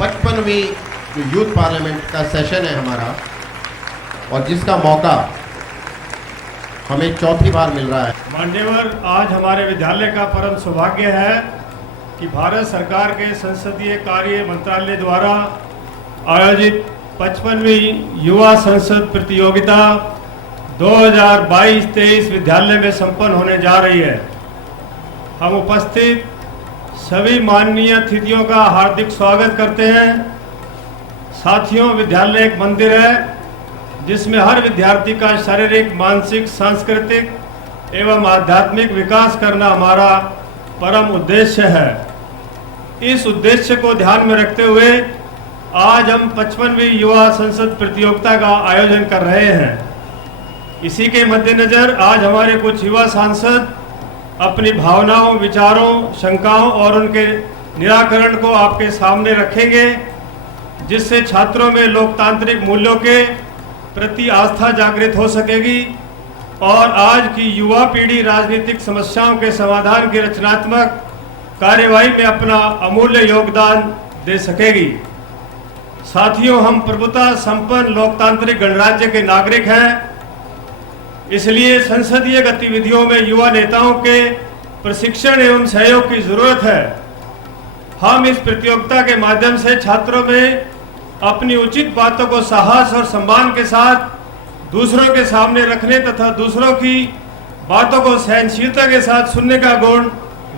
55वीं जो youth parliament का session है हमारा, और जिसका मौका हमें चौथी बार मिल रहा है। मान्यवर, आज हमारे विद्यालय का परम सौभाग्य है कि भारत सरकार के संसदीय कार्य मंत्रालय द्वारा आयोजित 55वीं युवा संसद प्रतियोगिता 2022-23 विद्यालय में संपन्न होने जा रही है। हम उपस्थित सभी माननीय अतिथियों का हार्दिक स्वागत करते हैं। साथियों, विद्यालय एक मंदिर है जिसमें हर विद्यार्थी का शारीरिक, मानसिक, सांस्कृतिक एवं आध्यात्मिक विकास करना हमारा परम उद्देश्य है। इस उद्देश्य को ध्यान में रखते हुए आज हम 55वीं युवा संसद प्रतियोगिता का आयोजन कर रहे हैं। इसी के मद्देनजर आज हमारे कुछ युवा सांसद अपनी भावनाओं, विचारों, शंकाओं और उनके निराकरण को आपके सामने रखेंगे, जिससे छात्रों में लोकतांत्रिक मूल्यों के प्रति आस्था जागृत हो सकेगी और आज की युवा पीढ़ी राजनीतिक समस्याओं के समाधान की रचनात्मक कार्यवाही में अपना अमूल्य योगदान दे सकेगी। साथियों, हम प्रभुता संपन्न लोकतांत्रिक गणराज्य के नागरिक हैं, इसलिए संसदीय गतिविधियों में युवा नेताओं के प्रशिक्षण एवं सहयोग की जरूरत है। हम इस प्रतियोगिता के माध्यम से छात्रों में अपनी उचित बातों को साहस और सम्मान के साथ दूसरों के सामने रखने तथा दूसरों की बातों को सहनशीलता के साथ सुनने का गुण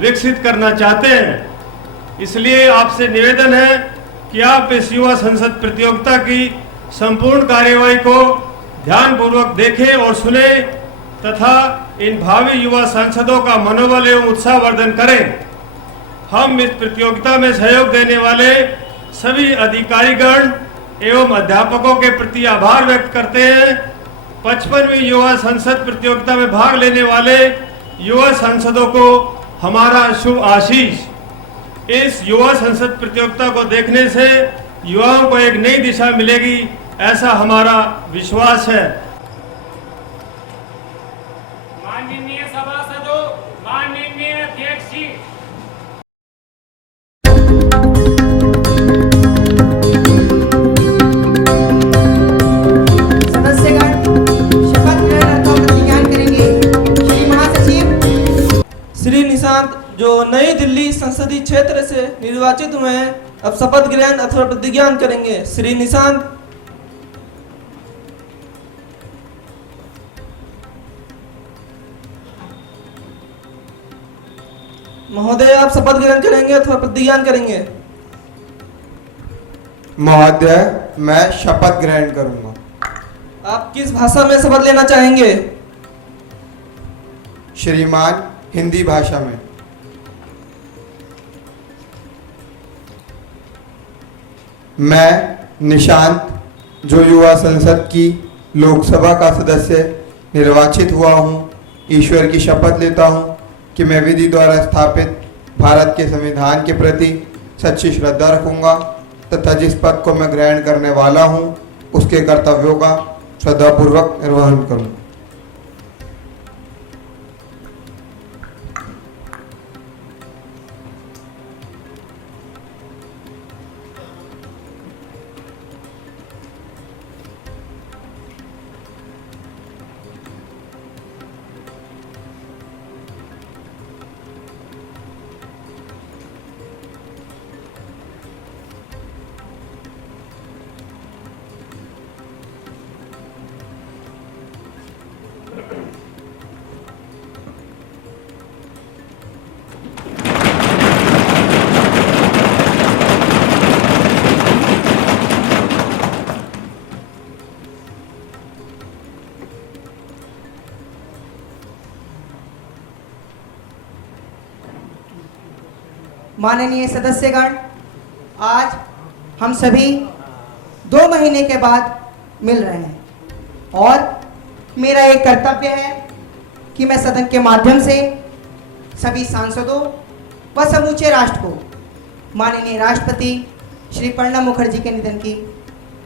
विकसित करना चाहते हैं। इसलिए आपसे निवेदन है कि आप इस युवा संसद प्रतियोगिता की संपूर्ण कार्यवाही को ध्यानपूर्वक देखें और सुने तथा इन भावी युवा सांसदों का मनोबल एवं उत्साहवर्धन करें। हम इस प्रतियोगिता में सहयोग देने वाले सभी अधिकारीगण एवं अध्यापकों के प्रति आभार व्यक्त करते हैं। 55वीं युवा संसद प्रतियोगिता में भाग लेने वाले युवा सांसदों को हमारा शुभ आशीष। इस युवा संसद प्रतियोगिता को देखने से युवाओं को एक नई दिशा मिलेगी, ऐसा हमारा विश्वास है। माननीय सभासदों, माननीय अध्यक्ष जी, सदस्यगण शपथ ग्रहण अथवा प्रतिज्ञान करेंगे। श्री महासचिव श्री निशांत, जो नई दिल्ली संसदीय क्षेत्र से निर्वाचित हुए हैं, अब शपथ ग्रहण अथवा प्रतिज्ञान करेंगे। श्री निशांत। महोदय, आप शपथ ग्रहण करेंगे अथवा प्रतिज्ञान करेंगे? महोदय, मैं शपथ ग्रहण करूंगा। आप किस भाषा में शपथ लेना चाहेंगे? श्रीमान, हिंदी भाषा में। मैं निशांत, जो युवा संसद की लोकसभा का सदस्य निर्वाचित हुआ हूं, ईश्वर की शपथ लेता हूं कि मैं विधि द्वारा स्थापित भारत के संविधान के प्रति सच्ची श्रद्धा रखूंगा तथा जिस पद को मैं ग्रहण करने वाला हूं, उसके कर्तव्यों का श्रद्धापूर्वक निर्वहन करूंगा। माननीय सदस्यगण, आज हम सभी 2 महीने के बाद मिल रहे हैं और मेरा एक कर्तव्य है कि मैं सदन के माध्यम से सभी सांसदों व समूचे राष्ट्र को माननीय राष्ट्रपति श्री प्रणब मुखर्जी के निधन की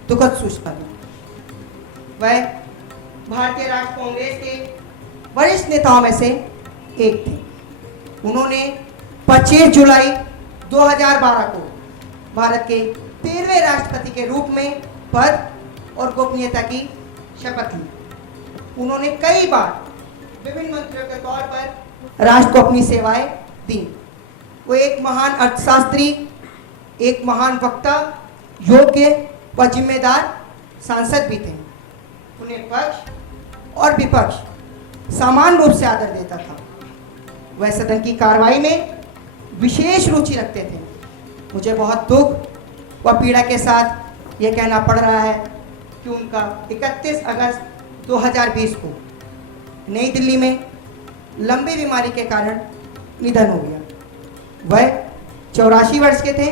दुखद सूचना दूं। वह भारतीय राष्ट्र कांग्रेस के वरिष्ठ नेताओं में से एक थे। उन्होंने 25 जुलाई 2012 को भारत के 13वें राष्ट्रपति के रूप में पद और गोपनीयता की शपथ ली। उन्होंने कई बार विभिन्न मंत्रियों के तौर पर राष्ट्र को अपनी सेवाएं दी। वो एक महान अर्थशास्त्री, एक महान वक्ता, योग्य व जिम्मेदार सांसद भी थे। उन्हें पक्ष और विपक्ष समान रूप से आदर देता था। वह सदन की कार्रवाई में विशेष रुचि रखते थे। मुझे बहुत दुख व पीड़ा के साथ यह कहना पड़ रहा है कि उनका 31 अगस्त 2020 को नई दिल्ली में लंबी बीमारी के कारण निधन हो गया। वह 84 वर्ष के थे।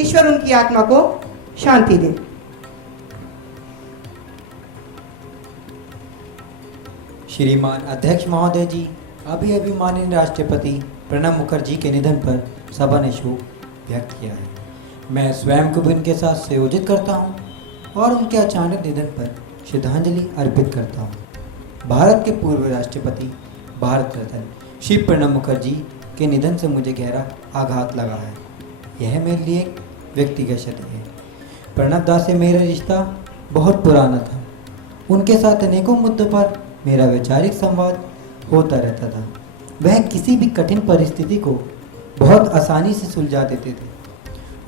ईश्वर उनकी आत्मा को शांति दे। श्रीमान अध्यक्ष महोदय जी, अभी अभी माननीय राष्ट्रपति प्रणब मुखर्जी के निधन पर सभा ने शोक व्यक्त किया है। मैं स्वयं को भी उनके साथ संयोजित करता हूं और उनके अचानक निधन पर श्रद्धांजलि अर्पित करता हूं। भारत के पूर्व राष्ट्रपति भारत रत्न श्री प्रणब मुखर्जी के निधन से मुझे गहरा आघात लगा है। यह मेरे लिए एक व्यक्तिगत क्षति है। प्रणब दा से मेरा रिश्ता बहुत पुराना था। उनके साथ अनेकों मुद्दों पर मेरा वैचारिक संवाद होता रहता था। वह किसी भी कठिन परिस्थिति को बहुत आसानी से सुलझा देते थे।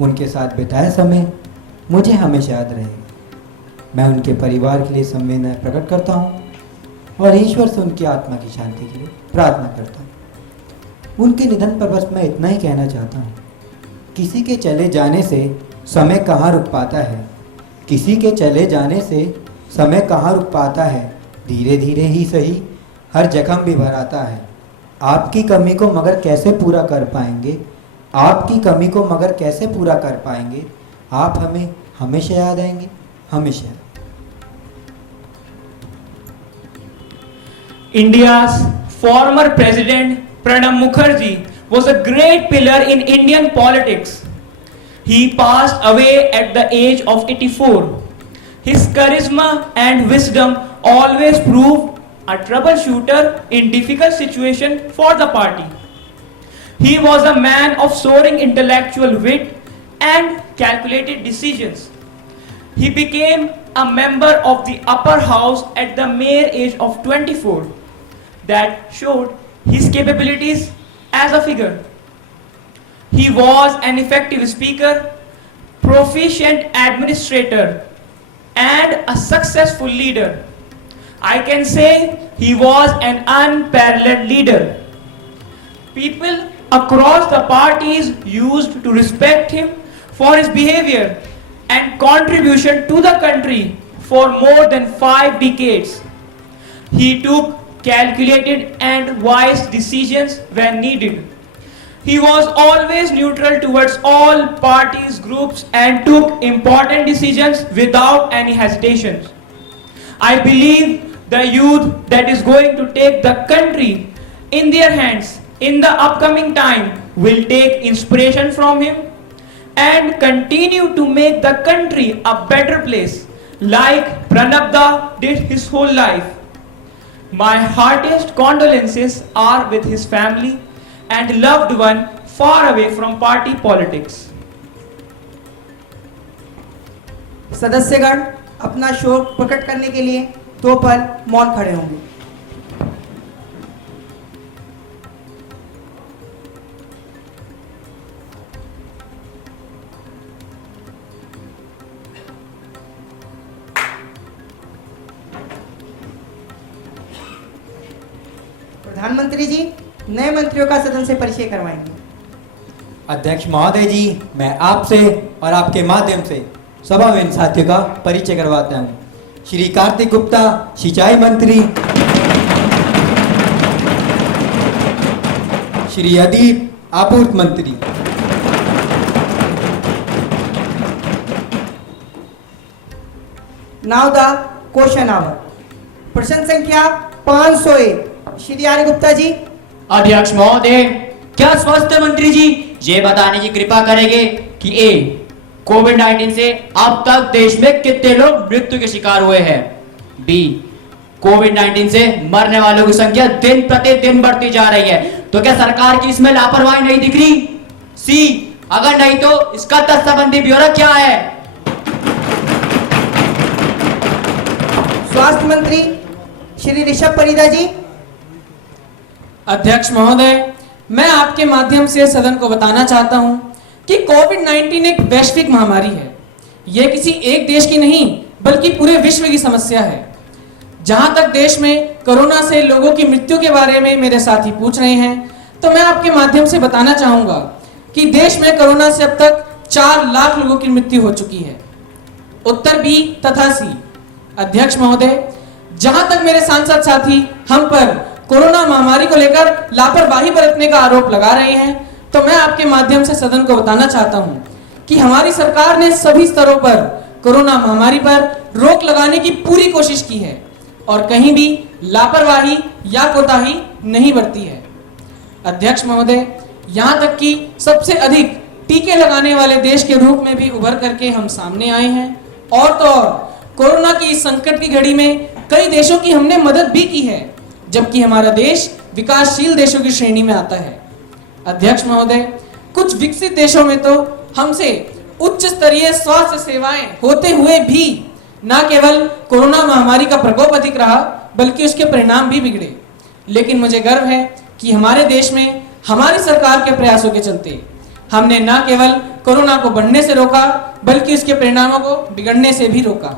उनके साथ बिताया समय मुझे हमेशा याद रहेगा। मैं उनके परिवार के लिए संवेदना प्रकट करता हूँ और ईश्वर से उनकी आत्मा की शांति के लिए प्रार्थना करता हूँ। उनके निधन पर बस मैं इतना ही कहना चाहता हूँ, किसी के चले जाने से समय कहाँ रुक पाता है। किसी के चले जाने से समय कहाँ रुक पाता है। धीरे धीरे ही सही हर जख्म भी भर आता है। आपकी कमी को मगर कैसे पूरा कर पाएंगे, आपकी कमी को मगर कैसे पूरा कर पाएंगे। आप हमें हमेशा याद आएंगे, हमेशा। India's former president Pranab Mukherjee was a great pillar in Indian politics. He passed away at the age of 84. His charisma and wisdom always proved a troubleshooter in difficult situations for the party. He was a man of soaring intellectual wit and calculated decisions. He became a member of the upper house at the mere age of 24. That showed his capabilities as a figure. He was an effective speaker, proficient administrator, and a successful leader. I can say he was an unparalleled leader. People across the parties used to respect him for his behavior and contribution to the country for more than 5 decades. He took calculated and wise decisions when needed. He was always neutral towards all parties, groups, and took important decisions without any hesitations. I believe the youth that is going to take the country in their hands in the upcoming time will take inspiration from him and continue to make the country a better place like Pranab Da did his whole life. My heartiest condolences are with his family and loved one far away from party politics. सदस्यगण अपना शोक प्रकट करने के लिए 2 पल मौन खड़े होंगे। प्रधानमंत्री जी नए मंत्रियों का सदन से परिचय करवाएंगे। अध्यक्ष महोदय जी, मैं आपसे और आपके माध्यम से सभा में इन साथियों का परिचय करवाता हूँ। श्री कार्तिक गुप्ता, सिंचाई मंत्री। श्री अदीप, आपूर्ति मंत्री। Now the question hour. प्रश्न संख्या 501 श्री आर्य गुप्ता जी। अध्यक्ष महोदय, क्या स्वास्थ्य मंत्री जी ये बताने की कृपा करेंगे कि ए कोविड-19 से अब तक देश में कितने लोग मृत्यु के शिकार हुए हैं। बी कोविड-19 से मरने वालों की संख्या दिन प्रतिदिन बढ़ती जा रही है, तो क्या सरकार की इसमें लापरवाही नहीं दिख रही। सी अगर नहीं तो इसका दस्ताबंदी ब्यौरा क्या है? स्वास्थ्य मंत्री श्री ऋषभ परिदा जी। अध्यक्ष महोदय, मैं आपके माध्यम से सदन को बताना चाहता हूं कि कोविड-19 एक वैश्विक महामारी है। यह किसी एक देश की नहीं बल्कि पूरे विश्व की समस्या है। जहां तक देश में कोरोना से लोगों की मृत्यु के बारे में मेरे साथी पूछ रहे हैं, तो मैं आपके माध्यम से बताना चाहूंगा कि देश में कोरोना से अब तक 4 लाख लोगों की मृत्यु हो चुकी है। उत्तर बी तथा सी। अध्यक्ष महोदय, जहां तक मेरे सांसद साथी हम पर कोरोना महामारी को लेकर लापरवाही बरतने का आरोप लगा रहे हैं, तो मैं आपके माध्यम से सदन को बताना चाहता हूं कि हमारी सरकार ने सभी स्तरों पर कोरोना महामारी पर रोक लगाने की पूरी कोशिश की है और कहीं भी लापरवाही या कोताही नहीं बरती है। अध्यक्ष महोदय, यहां तक कि सबसे अधिक टीके लगाने वाले देश के रूप में भी उभर करके हम सामने आए हैं और तो और कोरोना की इस संकट की घड़ी में कई देशों की हमने मदद भी की है, जबकि हमारा देश विकासशील देशों की श्रेणी में आता है। अध्यक्ष महोदय, कुछ विकसित देशों में तो हमसे उच्च स्तरीय स्वास्थ्य सेवाएं होते हुए भी न केवल कोरोना महामारी का प्रकोप अधिक रहा बल्कि उसके परिणाम भी बिगड़े। लेकिन मुझे गर्व है कि हमारे देश में हमारी सरकार के प्रयासों के चलते हमने न केवल कोरोना को बढ़ने से रोका बल्कि उसके परिणामों को बिगड़ने से भी रोका।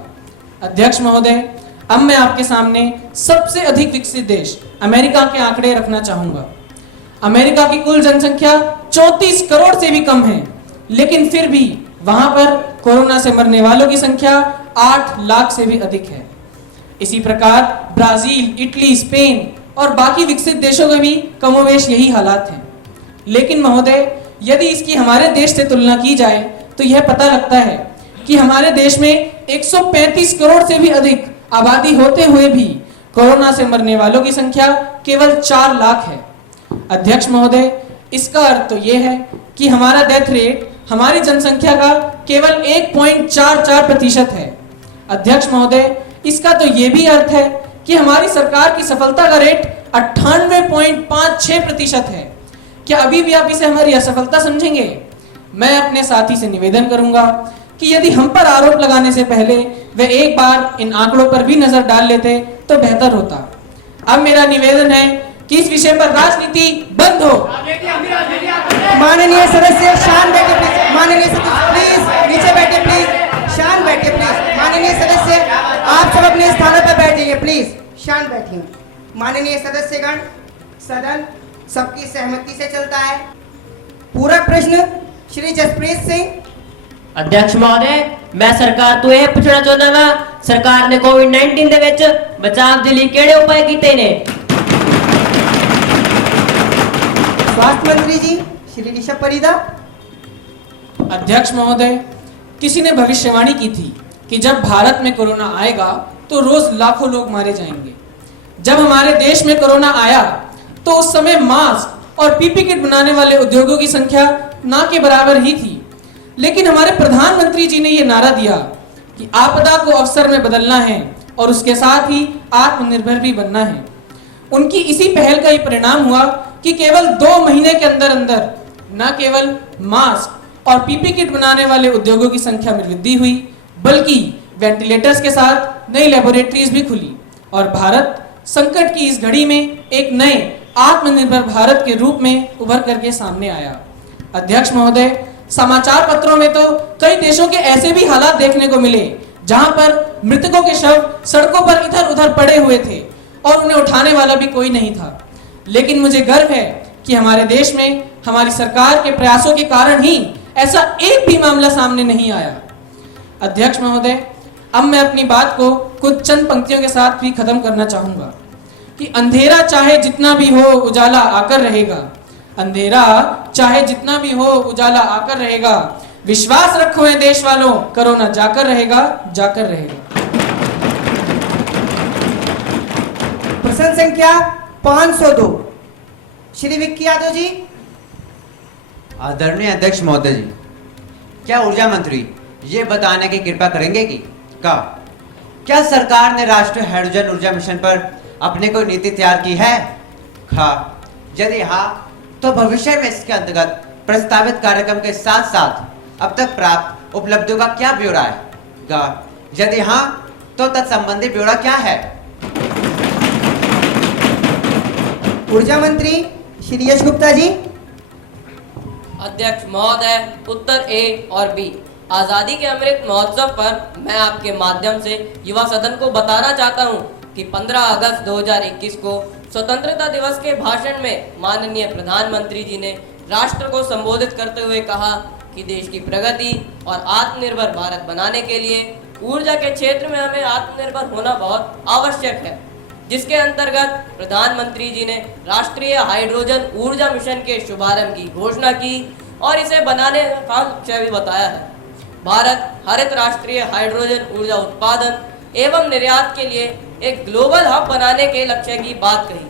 अध्यक्ष महोदय, अब मैं आपके सामने सबसे अधिक विकसित देश अमेरिका के आंकड़े रखना चाहूंगा। अमेरिका की कुल जनसंख्या 34 करोड़ से भी कम है, लेकिन फिर भी वहां पर कोरोना से मरने वालों की संख्या 8 लाख से भी अधिक है। इसी प्रकार ब्राजील, इटली, स्पेन और बाकी विकसित देशों में भी कमोवेश यही हालात हैं। लेकिन महोदय, यदि इसकी हमारे देश से तुलना की जाए तो यह पता लगता है कि हमारे देश में 135 करोड़ से भी अधिक आबादी होते हुए भी कोरोना से मरने वालों की संख्या केवल 4 लाख है। अध्यक्ष महोदय, इसका अर्थ तो यह है कि हमारा डेथ रेट हमारी जनसंख्या का केवल 1.44% है। अध्यक्ष महोदय, इसका तो यह भी अर्थ है कि हमारी सरकार की सफलता का रेट 98.56% है। क्या अभी भी आप इसे हमारी असफलता समझेंगे? मैं अपने साथी से निवेदन करूंगा कि यदि हम पर आरोप लगाने से पहले वे एक बार इन आंकड़ों पर भी नजर डाल लेते तो बेहतर होता। अब मेरा निवेदन है कि इस विषय पर राजनीति बंद हो। माननीय सदस्य शांत बैठे प्लीज। माननीय सदस्य प्लीज नीचे बैठे प्लीज। शांत बैठे प्लीज। माननीय सदस्य आप सब अपने स्थानों पर बैठ जाइए प्लीज। शांत बैठिए। माननीय सदस्यगण, सदन सबकी सहमति से चलता है। पूरक प्रश्न श्री जसप्रीत सिंह। अध्यक्ष महोदय, मैं सरकार तो यह पूछना चाहता वा, सरकार ने कोविड-19 दे विच बचाव के लिए केड़े उपाय कीते ने? स्वास्थ्य मंत्री जी श्री ऋषभ परिदा। अध्यक्ष महोदय, किसी ने भविष्यवाणी की थी कि जब भारत में कोरोना आएगा तो रोज लाखों लोग मारे जाएंगे। जब हमारे देश में कोरोना आया तो उस समय मास्क और पीपी किट बनाने वाले उद्योगों की संख्या ना के बराबर ही थी। लेकिन हमारे प्रधानमंत्री जी ने यह नारा दिया कि आपदा को अवसर में बदलना है और उसके साथ ही आत्मनिर्भर भी बनना है। उनकी इसी पहल का ही परिणाम हुआ कि केवल 2 महीने के अंदर अंदर न केवल मास्क और पीपी किट बनाने वाले उद्योगों की संख्या में वृद्धि हुई बल्कि वेंटिलेटर्स के साथ नई लेबोरेटरीज भी खुली और भारत संकट की इस घड़ी में एक नए आत्मनिर्भर भारत के रूप में उभर करके सामने आया। अध्यक्ष महोदय, समाचार पत्रों में तो कई देशों के ऐसे भी हालात देखने को मिले जहां पर मृतकों के शव सड़कों पर इधर उधर पड़े हुए थे और उन्हें उठाने वाला भी कोई नहीं था। लेकिन मुझे गर्व है कि हमारे देश में हमारी सरकार के प्रयासों के कारण ही ऐसा एक भी मामला सामने नहीं आया। अध्यक्ष महोदय, अब मैं अपनी बात को कुछ चंद पंक्तियों के साथ भी खत्म करना चाहूंगा कि अंधेरा चाहे जितना भी हो उजाला आकर रहेगा। अंधेरा चाहे जितना भी हो उजाला आकर रहेगा। विश्वास रखो है देश वालों, कोरोना जाकर रहेगा, जाकर रहेगा। प्रश्न संख्या 502 श्री विक्की यादव जी। आदरणीय अध्यक्ष महोदय जी, क्या ऊर्जा मंत्री ये बताने की कृपा करेंगे कि क्या सरकार ने राष्ट्रीय हाइड्रोजन ऊर्जा मिशन पर अपने कोई नीति तैयार की है? यदि हाँ, तो भविष्य में इसके अंतर्गत प्रस्तावित कार्यक्रम के साथ साथ अब तक प्राप्त उपलब्धियों का क्या ब्यौरा है? यदि हाँ तो तत्संबंधी ब्यौरा क्या है? ऊर्जा मंत्री श्री यश गुप्ता जी। अध्यक्ष महोदय, उत्तर ए और बी। आज़ादी के अमृत महोत्सव पर मैं आपके माध्यम से युवा सदन को बताना चाहता हूं कि 15 अगस्त 2021 को स्वतंत्रता दिवस के भाषण में माननीय प्रधानमंत्री जी ने राष्ट्र को संबोधित करते हुए कहा कि देश की प्रगति और आत्मनिर्भर भारत बनाने के लिए ऊर्जा के क्षेत्र में हमें आत्मनिर्भर होना बहुत आवश्यक है, जिसके अंतर्गत प्रधानमंत्री जी ने राष्ट्रीय हाइड्रोजन ऊर्जा मिशन के शुभारंभ की घोषणा की और इसे बनाने का लक्ष्य भी बताया है। भारत हरित राष्ट्रीय हाइड्रोजन ऊर्जा उत्पादन एवं निर्यात के लिए एक ग्लोबल हब बनाने के लक्ष्य की बात कही।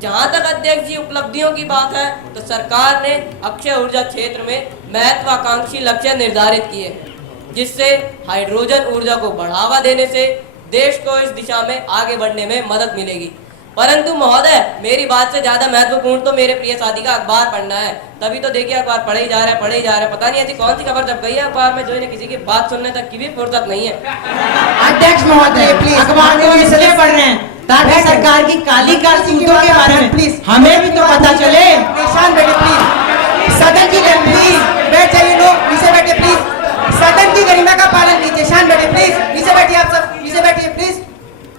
जहां तक अध्यक्ष जी उपलब्धियों की बात है तो सरकार ने अक्षय ऊर्जा क्षेत्र में महत्वाकांक्षी लक्ष्य निर्धारित किए हैं, जिससे हाइड्रोजन ऊर्जा को बढ़ावा देने से देश को इस दिशा में आगे बढ़ने में मदद मिलेगी। परंतु महोदय, मेरी बात से ज्यादा महत्वपूर्ण तो मेरे प्रिय साथी का अखबार पढ़ना है। तभी तो देखिए अखबार पढ़े ही जा रहा है। पता नहीं ऐसी कौन सी खबर जब गई है अखबार में जो इन्हें किसी की बात सुनने तक की भी फुर्सत नहीं है। अध्यक्ष महोदय प्लीज अखबार को इसलिए पढ़ रहे हैं ताकि सरकार की काली करतूतों के बारे में प्लीज हमें भी तो पता चले। निशान बेटे प्लीज, सदन की प्लीज बैठ जाइए लोग, नीचे बैठे प्लीज, सदन की गरिमा का पालन कीजिए। शांत बैठिए प्लीज, नीचे बैठिए आप सब, नीचे बैठिए प्लीज,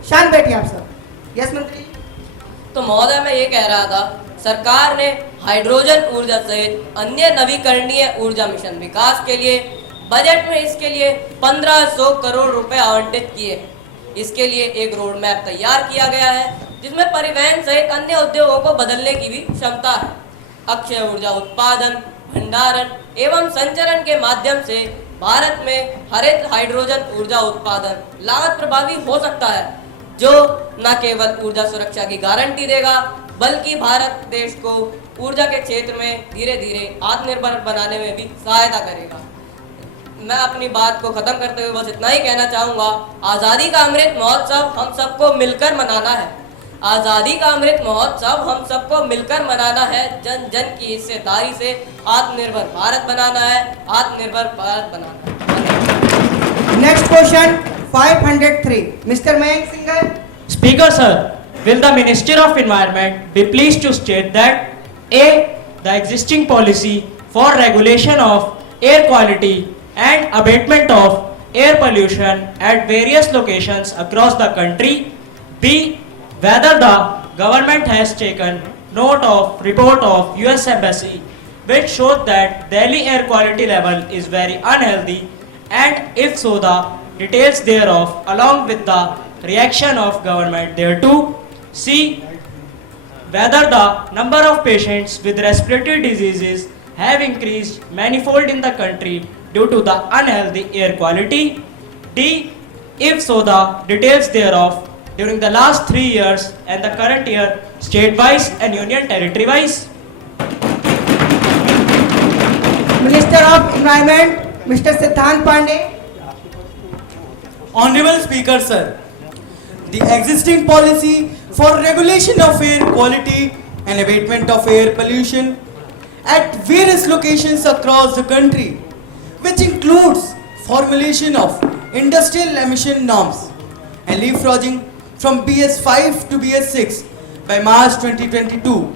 शांत बैठिए आप सब। यस मंत्री। तो महोदय, मैं ये कह रहा था, सरकार ने हाइड्रोजन ऊर्जा सहित अन्य नवीकरणीय ऊर्जा मिशन विकास के लिए बजट में इसके लिए 1500 करोड़ रुपए आवंटित किए। इसके लिए एक रोड मैप तैयार किया गया है जिसमें परिवहन सहित अन्य उद्योगों को बदलने की भी क्षमता है। अक्षय ऊर्जा उत्पादन, भंडारण एवं संचरण के माध्यम से भारत में हरित हाइड्रोजन ऊर्जा उत्पादन लागत प्रभावी हो सकता है, जो न केवल ऊर्जा सुरक्षा की गारंटी देगा बल्कि भारत देश को ऊर्जा के क्षेत्र में धीरे धीरे आत्मनिर्भर बनाने में भी सहायता करेगा। मैं अपनी बात को खत्म करते हुए बस इतना ही कहना चाहूँगा, आज़ादी का अमृत महोत्सव हम सबको मिलकर मनाना है। आज़ादी का अमृत महोत्सव हम सबको मिलकर मनाना है। जन जन की हिस्सेदारी से आत्मनिर्भर भारत बनाना है, आत्मनिर्भर भारत बनाना है। Next question 503 mister Mayank singer. Speaker sir, will the Minister of Environment be pleased to state that A. The existing policy for regulation of air quality and abatement of air pollution at various locations across the country. B. Whether the government has taken note of report of US Embassy which showed that Delhi air quality level is very unhealthy, and if so the details thereof along with the reaction of government thereto. C. Whether the number of patients with respiratory diseases have increased manifold in the country due to the unhealthy air quality. D. If so the details thereof during the last 3 years and the current year state-wise and union territory-wise. Minister of Environment Mr. Siddhant Pandey. Honorable Speaker sir, the existing policy for regulation of air quality and abatement of air pollution at various locations across the country, which includes formulation of industrial emission norms and leapfrogging from BS5 to BS6 by March 2022.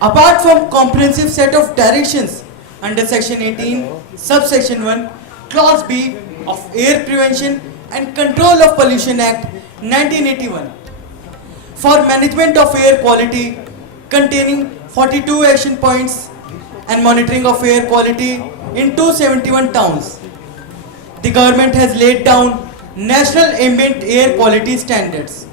Apart from comprehensive set of directions under Section 18, Subsection 1, Clause B of Air Prevention and Control of Pollution Act 1981 for management of air quality, containing 42 action points and monitoring of air quality in 271 towns. The government has laid down National Ambient Air Quality Standards,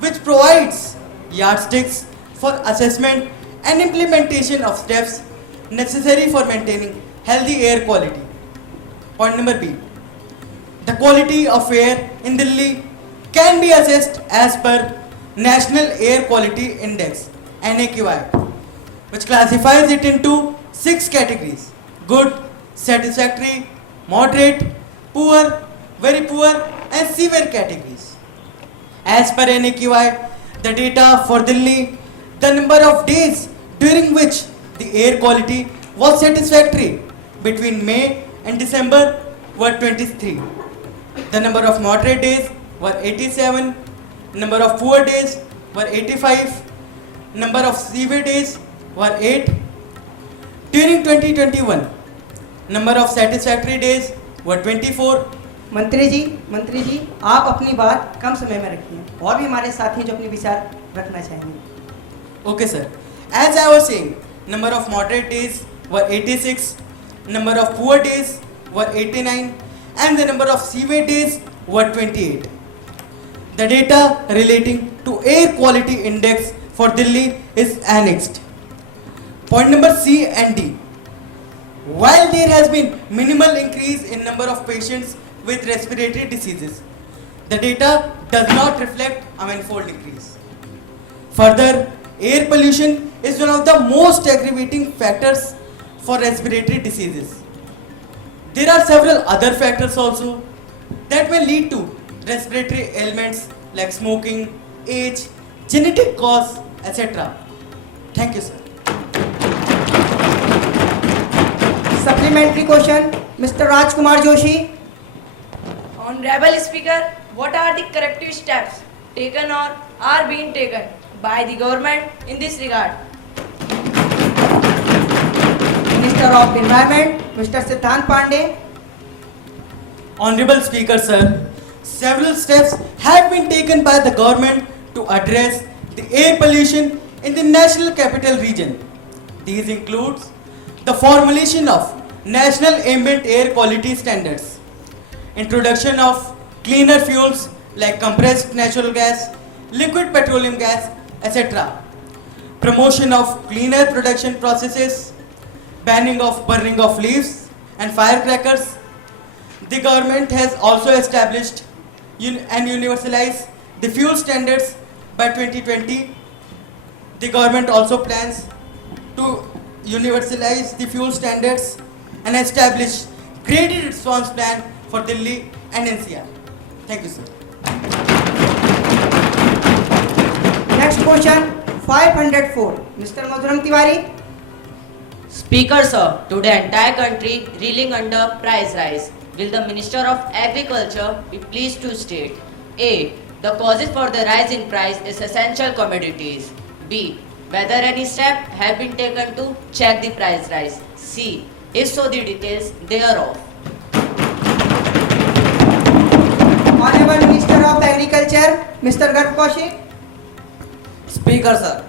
which provides yardsticks for assessment and implementation of steps necessary for maintaining healthy air quality. Point number B. The quality of air in Delhi can be assessed as per National Air Quality Index (NAQI), which classifies it into 6 categories: good, satisfactory, moderate, poor, very poor, and severe categories. As per NAQI, the data for Delhi, the number of days during which the air quality was satisfactory between May and December were 23. The number of moderate days were 87, number of poor days were 85, number of severe days were 8. During 2021, number of satisfactory days were 24. मंत्री जी आप अपनी बात कम समय में रखिए और भी हमारे साथी जो अपने विचार रखना चाहेंगे. Okay, sir. As I was saying, number of moderate days were 86, number of poor days were 89, and the number of severe days were 28. The data relating to air quality index for Delhi is annexed. Point number C and D. While there has been minimal increase in number of patients with respiratory diseases, the data does not reflect a manifold increase. Further, air pollution is one of the most aggravating factors for respiratory diseases. There are several other factors also that may lead to respiratory ailments like smoking, age, genetic cause, etc. Thank you, sir. Supplementary question, Mr. Rajkumar Joshi. Honorable Speaker, what are the corrective steps taken or are being taken by the government in this regard? Minister of Environment, Mr. Siddhant Pandey. Honorable Speaker, sir, several steps have been taken by the government to address the air pollution in the National Capital Region. These include the formulation of National Ambient Air Quality Standards, introduction of cleaner fuels like compressed natural gas, liquid petroleum gas, etc., promotion of cleaner production processes, banning of burning of leaves and firecrackers. The government has also established and universalized the fuel standards by 2020. The government also plans to universalize the fuel standards and establish graded response plan for Delhi and NCR. Thank you, sir. Next question, 504, Mr. Madhuram Tiwari. Speaker sir, today entire country reeling under price rise. Will the Minister of Agriculture be pleased to state A. The causes for the rise in price is essential commodities. B. Whether any step have been taken to check the price rise. C. If so, the details thereof. Honorable Minister of Agriculture, Mr. Garg Kaushik. Speaker sir,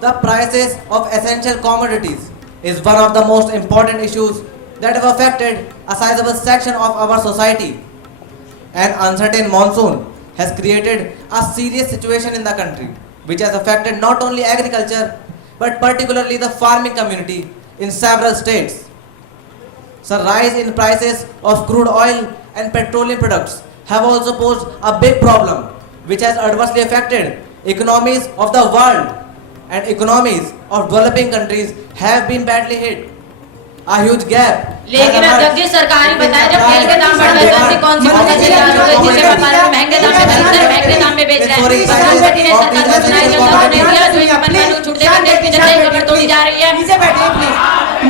the prices of essential commodities is one of the most important issues that have affected a sizable section of our society. An uncertain monsoon has created a serious situation in the country, which has affected not only agriculture but particularly the farming community in several states. So rise in prices of crude oil and petroleum products have also posed a big problem, which has adversely affected economies of the world, and economies of developing countries have been badly hit. A huge gap. लेकिन अध्यक्ष जी सरकारी बताया जब तेल के दाम बढ़ गए तो ऐसी कौन सी फसल तैयार हो गई जिसे व्यापारी महंगे दाम में खरीदकर महंगे दाम में बेच रहे हैं। प्रधानमंत्री ने सरकार को सुनाई जब दाम नहीं दिया जो इस पर में छूट देकर देश की जनता की कमर तोड़ी जा रही है। नीचे बैठिए प्लीज।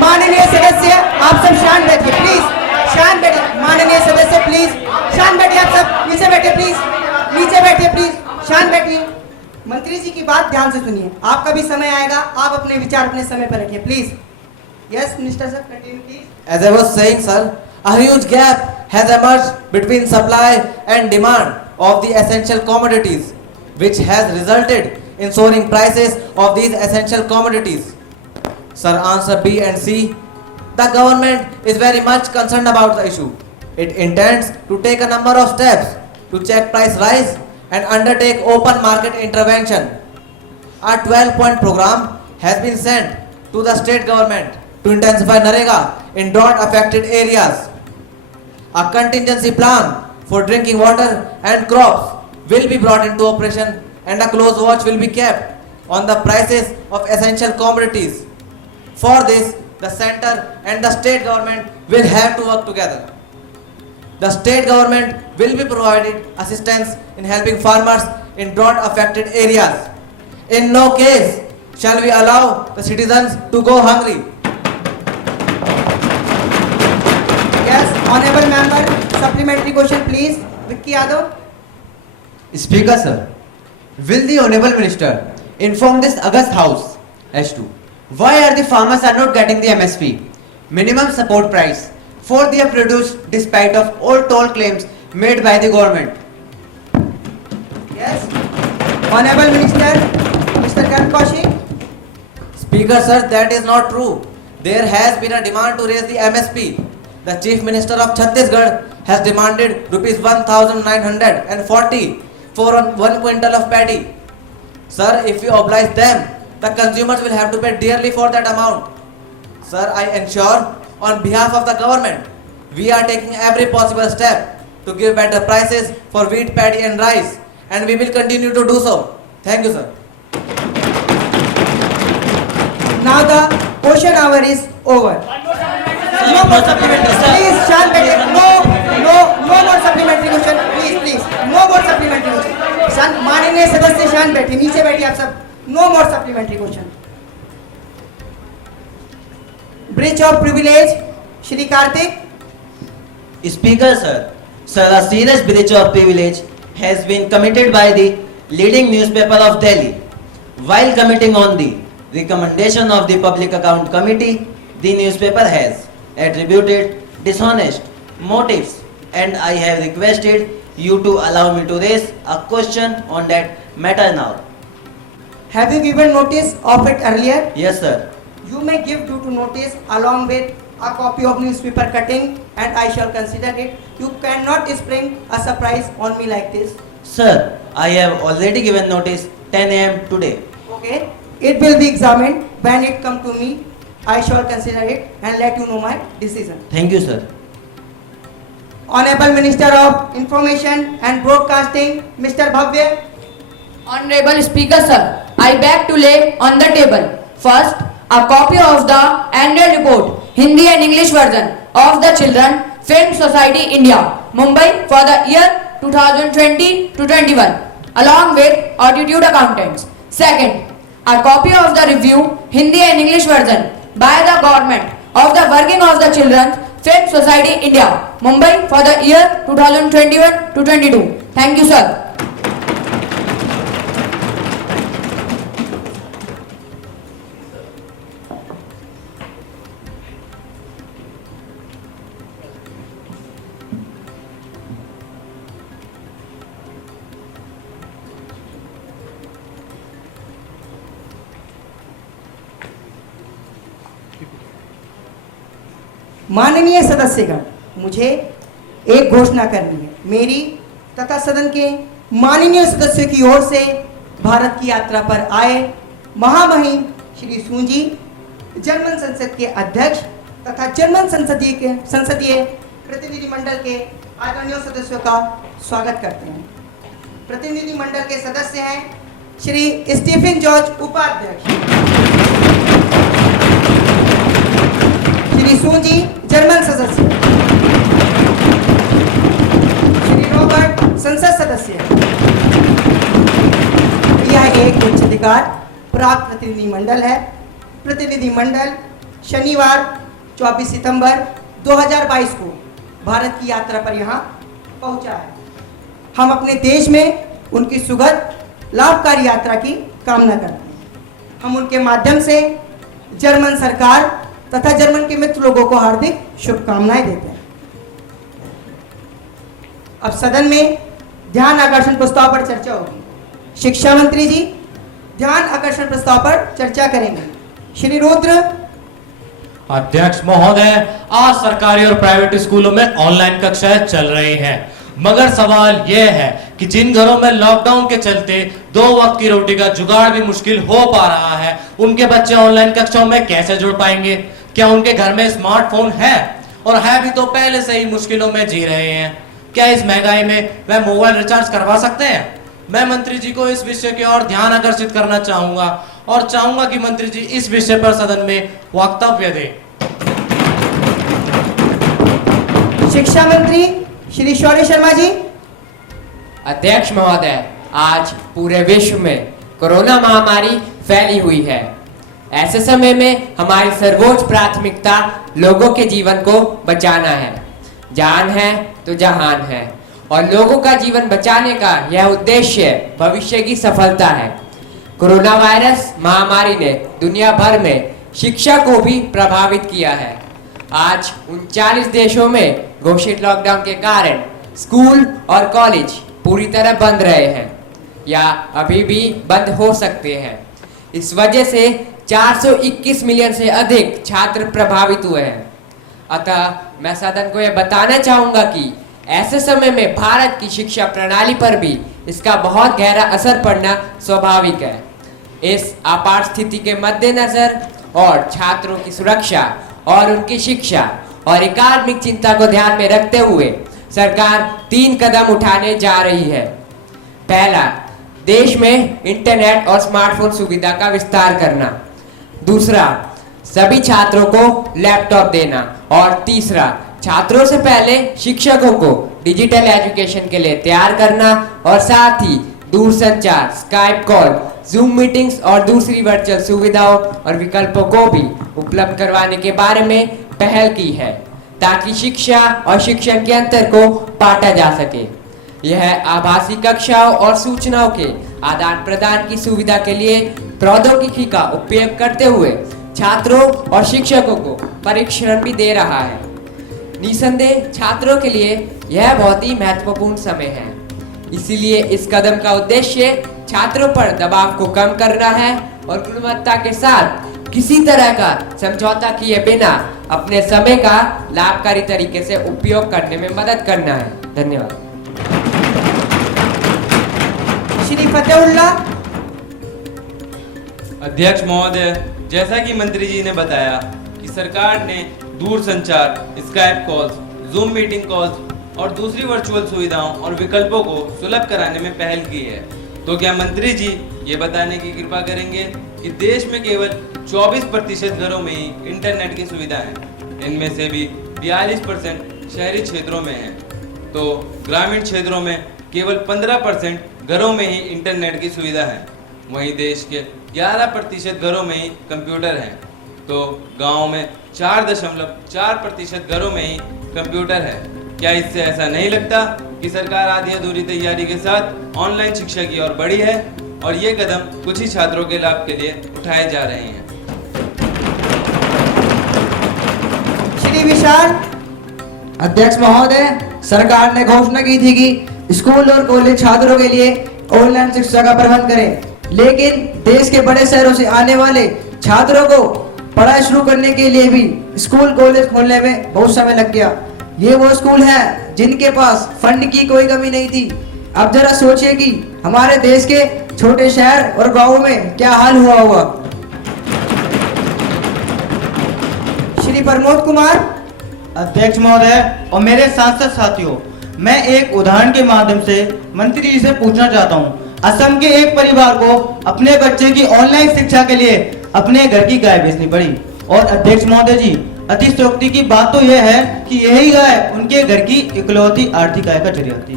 माननीय सदस्य आप सब शांत बैठिए प्लीज। शांत बैठिए। माननीय सदस्य प्लीज शांत बैठिए। आप सब नीचे बैठिए प्लीज। नीचे बैठिए प्लीज। शांत बैठिए। मंत्री जी की बात ध्यान से सुनिए। आपका भी समय आएगा, आप अपने विचार अपने समय पर रखिए please. Yes, Minister sir, continue please. As I was saying, sir, a huge gap has emerged between supply and demand of the essential commodities, which has resulted in soaring prices of these essential commodities. Sir, answer B and C. The government is very much concerned about the issue. It intends to take a number of steps to check price rise and undertake open market intervention. A 12-point program has been sent to the state government to intensify NREGA in drought-affected areas. A contingency plan for drinking water and crops will be brought into operation, and a close watch will be kept on the prices of essential commodities. For this, the center and the state government will have to work together. The state government will be provided assistance in helping farmers in drought-affected areas. In no case shall we allow the citizens to go hungry. Honourable member supplementary question please, Vicky Yadav. Speaker sir, will the honorable minister inform this August House as to why are the farmers are not getting the MSP minimum support price for their produce despite of all toll claims made by the government? Yes, honourable minister mister Karan Kaushik. Speaker sir, that is not true. There has been a demand to raise the MSP. The Chief Minister of Chhattisgarh has demanded rupees 1940 for 1 quintal of paddy. Sir, if you oblige them, the consumers will have to pay dearly for that amount. Sir, I ensure on behalf of the government, we are taking every possible step to give better prices for wheat, paddy and rice, and we will continue to do so. Thank you, sir. Now the question hour is over. No more supplementary. Please, शांत बैठिए. No more supplementary question. Please. No more supplementary question. शांत, माननीय सदस्य शांत बैठिए. नीचे बैठिए आप सब. No more supplementary question. Breach of privilege, Shri Karthik. Speaker sir, a serious breach of privilege has been committed by the leading newspaper of Delhi. While committing on the recommendation of the Public Account Committee, the newspaper has attributed dishonest motives, and I have requested you to allow me to raise a question on that matter now. Have you given notice of it earlier? Yes sir. You may give due to notice along with a copy of newspaper cutting, and I shall consider it. You cannot spring a surprise on me like this. Sir, I have already given notice 10 AM today. Okay? It will be examined. When it come to me, I shall consider it and let you know my decision. Thank you sir. Honorable Minister of Information and Broadcasting, Mr. Bhavya. Honorable Speaker sir, I beg to lay on the table first a copy of the annual report, Hindi and English version of the Children Film Society India, Mumbai for the year 2020 to 21, along with Attitude Accountants. Second, a copy of the review, Hindi and English version by the government of the working of the Children's Film Society India, Mumbai for the year 2021 to 22. Thank you sir. माननीय सदस्यगण, मुझे एक घोषणा करनी है. मेरी तथा सदन के माननीय सदस्यों की ओर से भारत की यात्रा पर आए महामहिम श्री सूंजी, जर्मन संसद के अध्यक्ष तथा जर्मन संसदीय प्रतिनिधिमंडल के आदरणीय सदस्यों का स्वागत करते हैं. प्रतिनिधिमंडल के सदस्य हैं श्री स्टीफन जॉर्ज उपाध्यक्ष, श्री सूंजी जर्मन सदस्य, श्री रॉबर्ट संसद सदस्य. यह एक उच्च अधिकार प्राप्त प्रतिनिधिमंडल है. प्रतिनिधिमंडल शनिवार 24 सितंबर 2022 को भारत की यात्रा पर यहाँ पहुँचा है. हम अपने देश में उनकी सुखद लाभकारी यात्रा की कामना करते हैं. हम उनके माध्यम से जर्मन सरकार तथा जर्मन के मित्र लोगों को हार्दिक शुभकामनाएं देते हैं. अब सदन में ध्यान आकर्षण प्रस्ताव पर चर्चा होगी. शिक्षा मंत्री जी ध्यान आकर्षण प्रस्ताव पर चर्चा करेंगे. श्री रुद्र. अध्यक्ष महोदय, आज सरकारी और प्राइवेट स्कूलों में ऑनलाइन कक्षाएं चल रही हैं, मगर सवाल यह है कि जिन घरों में लॉकडाउन के चलते 2 वक्त की रोटी का जुगाड़ भी मुश्किल हो पा रहा है, उनके बच्चे ऑनलाइन कक्षाओं में कैसे जुड़ पाएंगे? क्या उनके घर में स्मार्टफोन है? और है भी तो पहले से ही मुश्किलों में जी रहे हैं. क्या इस महंगाई में वह मोबाइल रिचार्ज करवा सकते हैं? मैं मंत्री जी को इस विषय की ओर ध्यान आकर्षित करना चाहूंगा और चाहूंगा कि मंत्री जी इस विषय पर सदन में वक्तव्य दें. शिक्षा मंत्री श्री शौर्य शर्मा जी. अध्यक्ष महोदय, आज पूरे विश्व में कोरोना महामारी फैली हुई है. ऐसे समय में हमारी सर्वोच्च प्राथमिकता लोगों के जीवन को बचाना है. जान है तो जहान है, और लोगों का जीवन बचाने का यह उद्देश्य भविष्य की सफलता है। कोरोना वायरस महामारी ने दुनिया भर में शिक्षा को भी प्रभावित किया है। आज 39 देशों में घोषित लॉकडाउन के कारण स्कूल और कॉलेज पूरी तरह बंद रहे हैं या अभी भी बंद हो सकते हैं। इस वजह से 421 मिलियन से अधिक छात्र प्रभावित हुए हैं। अतः मैं सदन को यह बताना चाहूंगा कि ऐसे समय में भारत की शिक्षा प्रणाली पर भी इसका बहुत गहरा असर पड़ना स्वाभाविक है। इस आपात स्थिति के मद्देनजर और छात्रों की सुरक्षा और उनकी शिक्षा और एकात्मिक चिंता को ध्यान में रखते हुए सरकार 3 कदम उठाने जा रही है। पहला, देश में इंटरनेट और स्मार्टफोन सुविधा का विस्तार करना। दूसरा, सभी छात्रों को लैपटॉप देना। और तीसरा, छात्रों से पहले शिक्षकों को डिजिटल एजुकेशन के लिए तैयार करना और साथ ही दूरसंचार, स्काइप कॉल, जूम मीटिंग्स और दूसरी वर्चुअल सुविधाओं और विकल्पों को भी उपलब्ध करवाने के बारे में पहल की है, ताकि शिक्षा और शिक्षण के अंतर को पाटा जा सके। यह आभासी कक्षाओं और सूचनाओं के आदान प्रदान की सुविधा के लिए प्रौद्योगिकी का उपयोग करते हुए छात्रों और शिक्षकों को प्रशिक्षण भी दे रहा है। निसंदेह छात्रों के लिए यह बहुत ही महत्वपूर्ण समय है, इसीलिए इस कदम का उद्देश्य छात्रों पर दबाव को कम करना है और गुणवत्ता के साथ किसी तरह का समझौता किए बिना अपने समय का लाभकारी तरीके से उपयोग करने में मदद करना है। धन्यवाद। श्री फतेहुल्लाह। अध्यक्ष महोदय, जैसा कि मंत्री जी ने बताया कि सरकार ने दूरसंचार, Skype calls, zoom meeting calls और दूसरी वर्चुअल सुविधाओं और विकल्पों को सुलभ कराने में पहल की है, तो क्या मंत्री जी ये बताने की कृपा करेंगे कि देश में केवल 24% घरों में ही इंटरनेट की सुविधा है, इनमें से भी 42% शहरी क्षेत्रों में है, तो ग्रामीण क्षेत्रों में केवल 15% घरों में ही इंटरनेट की सुविधा है। वहीं देश के 11% घरों में ही कंप्यूटर हैं, तो गाँव में 4.4% घरों में ही कंप्यूटर है। क्या इससे ऐसा नहीं लगता कि सरकार आधी अधूरी तैयारी के साथ ऑनलाइन शिक्षा की ओर बढ़ी है और ये कदम कुछ ही छात्रों के लाभ के लिए उठाए जा रहे हैं? श्री विशाल। अध्यक्ष महोदय, सरकार ने घोषणा की थी कि स्कूल और कॉलेज छात्रों के लिए ऑनलाइन शिक्षा का प्रबंध करें, लेकिन देश के बड़े शहरों से आने वाले छात्रों को पढ़ाई शुरू करने के लिए भी स्कूल कॉलेज खोलने में बहुत समय लग गया। ये वो स्कूल हैं जिनके पास फंड की कोई कमी नहीं थी। अब जरा सोचिए कि हमारे देश के छोटे शहर और गांवों में क्या हाल हुआ होगा। श्री प्रमोद कुमार। अध्यक्ष महोदय और मेरे सांसद साथियों, मैं एक उदाहरण के माध्यम से मंत्री जी से पूछना चाहता हूं। असम के एक परिवार को अपने बच्चे की ऑनलाइन शिक्षा के लिए अपने घर की गाय बेचनी पड़ी, और अध्यक्ष महोदय जी, अतिशयोक्ति की बात तो यह है कि यही गाय उनके घर की इकलौती आर्थिक आय का जरिया थी,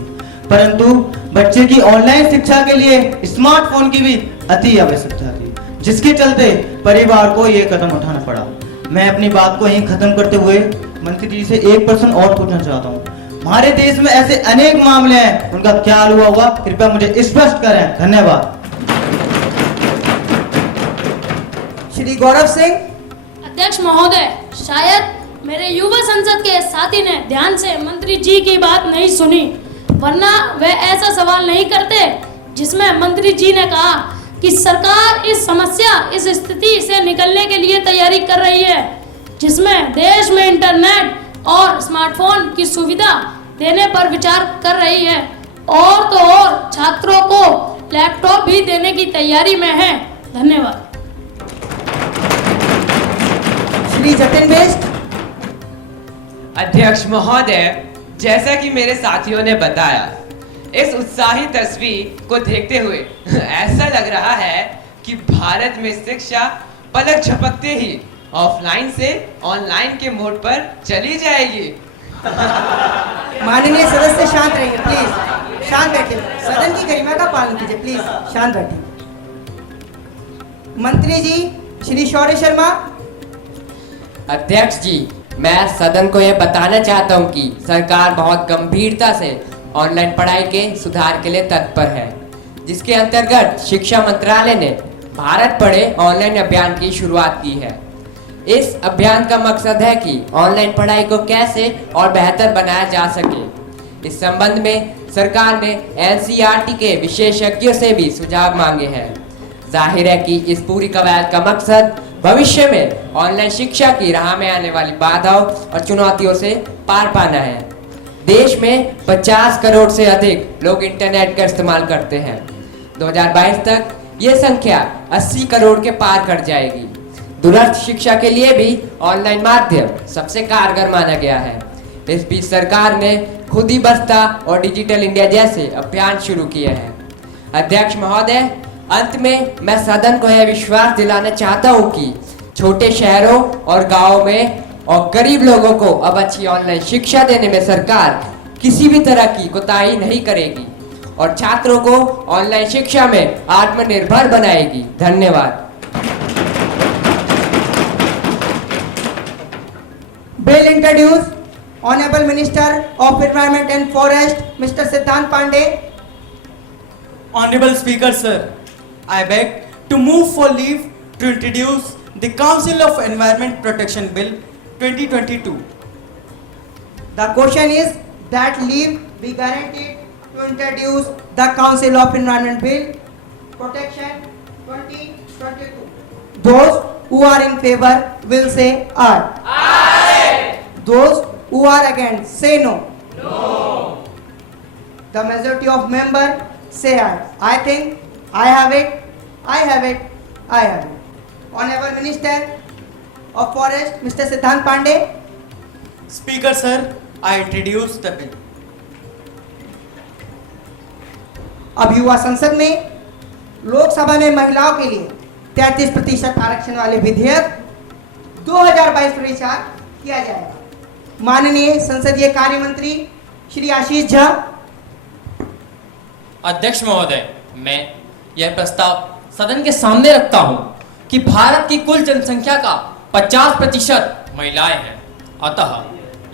परंतु बच्चे की ऑनलाइन शिक्षा के लिए स्मार्टफोन की भी अति आवश्यकता थी, जिसके चलते परिवार को यह कदम उठाना पड़ा। मैं अपनी बात को यहीं खत्म करते हुए मंत्री जी से एक प्रश्न और पूछना चाहता हूँ। हमारे देश में ऐसे अनेक मामले हैं, उनका क्या हाल हुआ होगा, कृपया मुझे स्पष्ट करें। धन्यवाद। श्री गौरव सिंह। अध्यक्ष महोदय, शायद मेरे युवा संसद के साथी ने ध्यान से मंत्री जी की बात नहीं सुनी, वरना वे ऐसा सवाल नहीं करते जिसमें मंत्री जी ने कहा कि सरकार इस समस्या, इस स्थिति से निकलने के लिए तैयारी कर रही है, जिसमें देश में इंटरनेट और स्मार्टफोन की सुविधा देने पर विचार कर रही है, और तो और छात्रों को लैपटॉप भी देने की तैयारी में है। धन्यवाद। श्री जतिन बेस्ट। अध्यक्ष महोदय, जैसा कि मेरे साथियों ने बताया, इस उत्साही तस्वीर को देखते हुए ऐसा लग रहा है कि भारत में शिक्षा पलक झपकते ही ऑफलाइन से ऑनलाइन के मोड पर चली जाएगी। माननीय सदस्य शांत रहिए प्लीज, शांत बैठिए, सदन की गरिमा का पालन कीजिए प्लीज, शांत बैठिए। मंत्री जी श्री शौर्य शर्मा। अध्यक्ष जी, मैं सदन को यह बताना चाहता हूं कि सरकार बहुत गंभीरता से ऑनलाइन पढ़ाई के सुधार के लिए तत्पर है, जिसके अंतर्गत शिक्षा मंत्रालय ने भारत पढ़े ऑनलाइन अभियान की शुरुआत की है। इस अभियान का मकसद है कि ऑनलाइन पढ़ाई को कैसे और बेहतर बनाया जा सके। इस संबंध में सरकार ने एनसीईआरटी के विशेषज्ञों से भी सुझाव मांगे हैं। जाहिर है कि इस पूरी कवायद का मकसद भविष्य में ऑनलाइन शिक्षा की राह में आने वाली बाधाओं और चुनौतियों से पार पाना है। देश में 50 करोड़ से अधिक लोग इंटरनेट का इस्तेमाल करते हैं। 2022 तक ये संख्या 80 करोड़ के पार कर जाएगी। दूरस्थ शिक्षा के लिए भी ऑनलाइन माध्यम सबसे कारगर माना गया है। इस बीच सरकार ने खुद ही बस्ता और डिजिटल इंडिया जैसे अभियान शुरू किए हैं। अध्यक्ष महोदय, अंत में मैं सदन को यह विश्वास दिलाना चाहता हूं कि छोटे शहरों और गांवों में और गरीब लोगों को अब अच्छी ऑनलाइन शिक्षा देने में सरकार किसी भी तरह की कोताही नहीं करेगी और छात्रों को ऑनलाइन शिक्षा में आत्मनिर्भर बनाएगी। धन्यवाद। Bill introduced Honorable Minister of Environment and Forest, Mr. Siddhant Pandey. Honorable Speaker, sir, I beg to move for leave to introduce the Council of Environment Protection Bill 2022. The question is that leave be guaranteed to introduce the Council of Environment Bill Protection 2022. Those who are in favor will say aye. Aye. Those who are against say no. No. The majority of members say aye. I think I have it. I have it. I have it. Honorable Minister of Forest, Mr. Siddhant Pandey. Speaker, sir, I introduce the bill. अब युवा संसद में लोकसभा में महिलाओं के लिए 33% आरक्षण वाले विधेयक 2022 पर विचार किया जाएगा। माननीय संसदीय कार्य मंत्री श्री आशीष झा। अध्यक्ष महोदय, मैं यह प्रस्ताव सदन के सामने रखता हूं कि भारत की कुल जनसंख्या का 50% महिलाएं हैं। अतः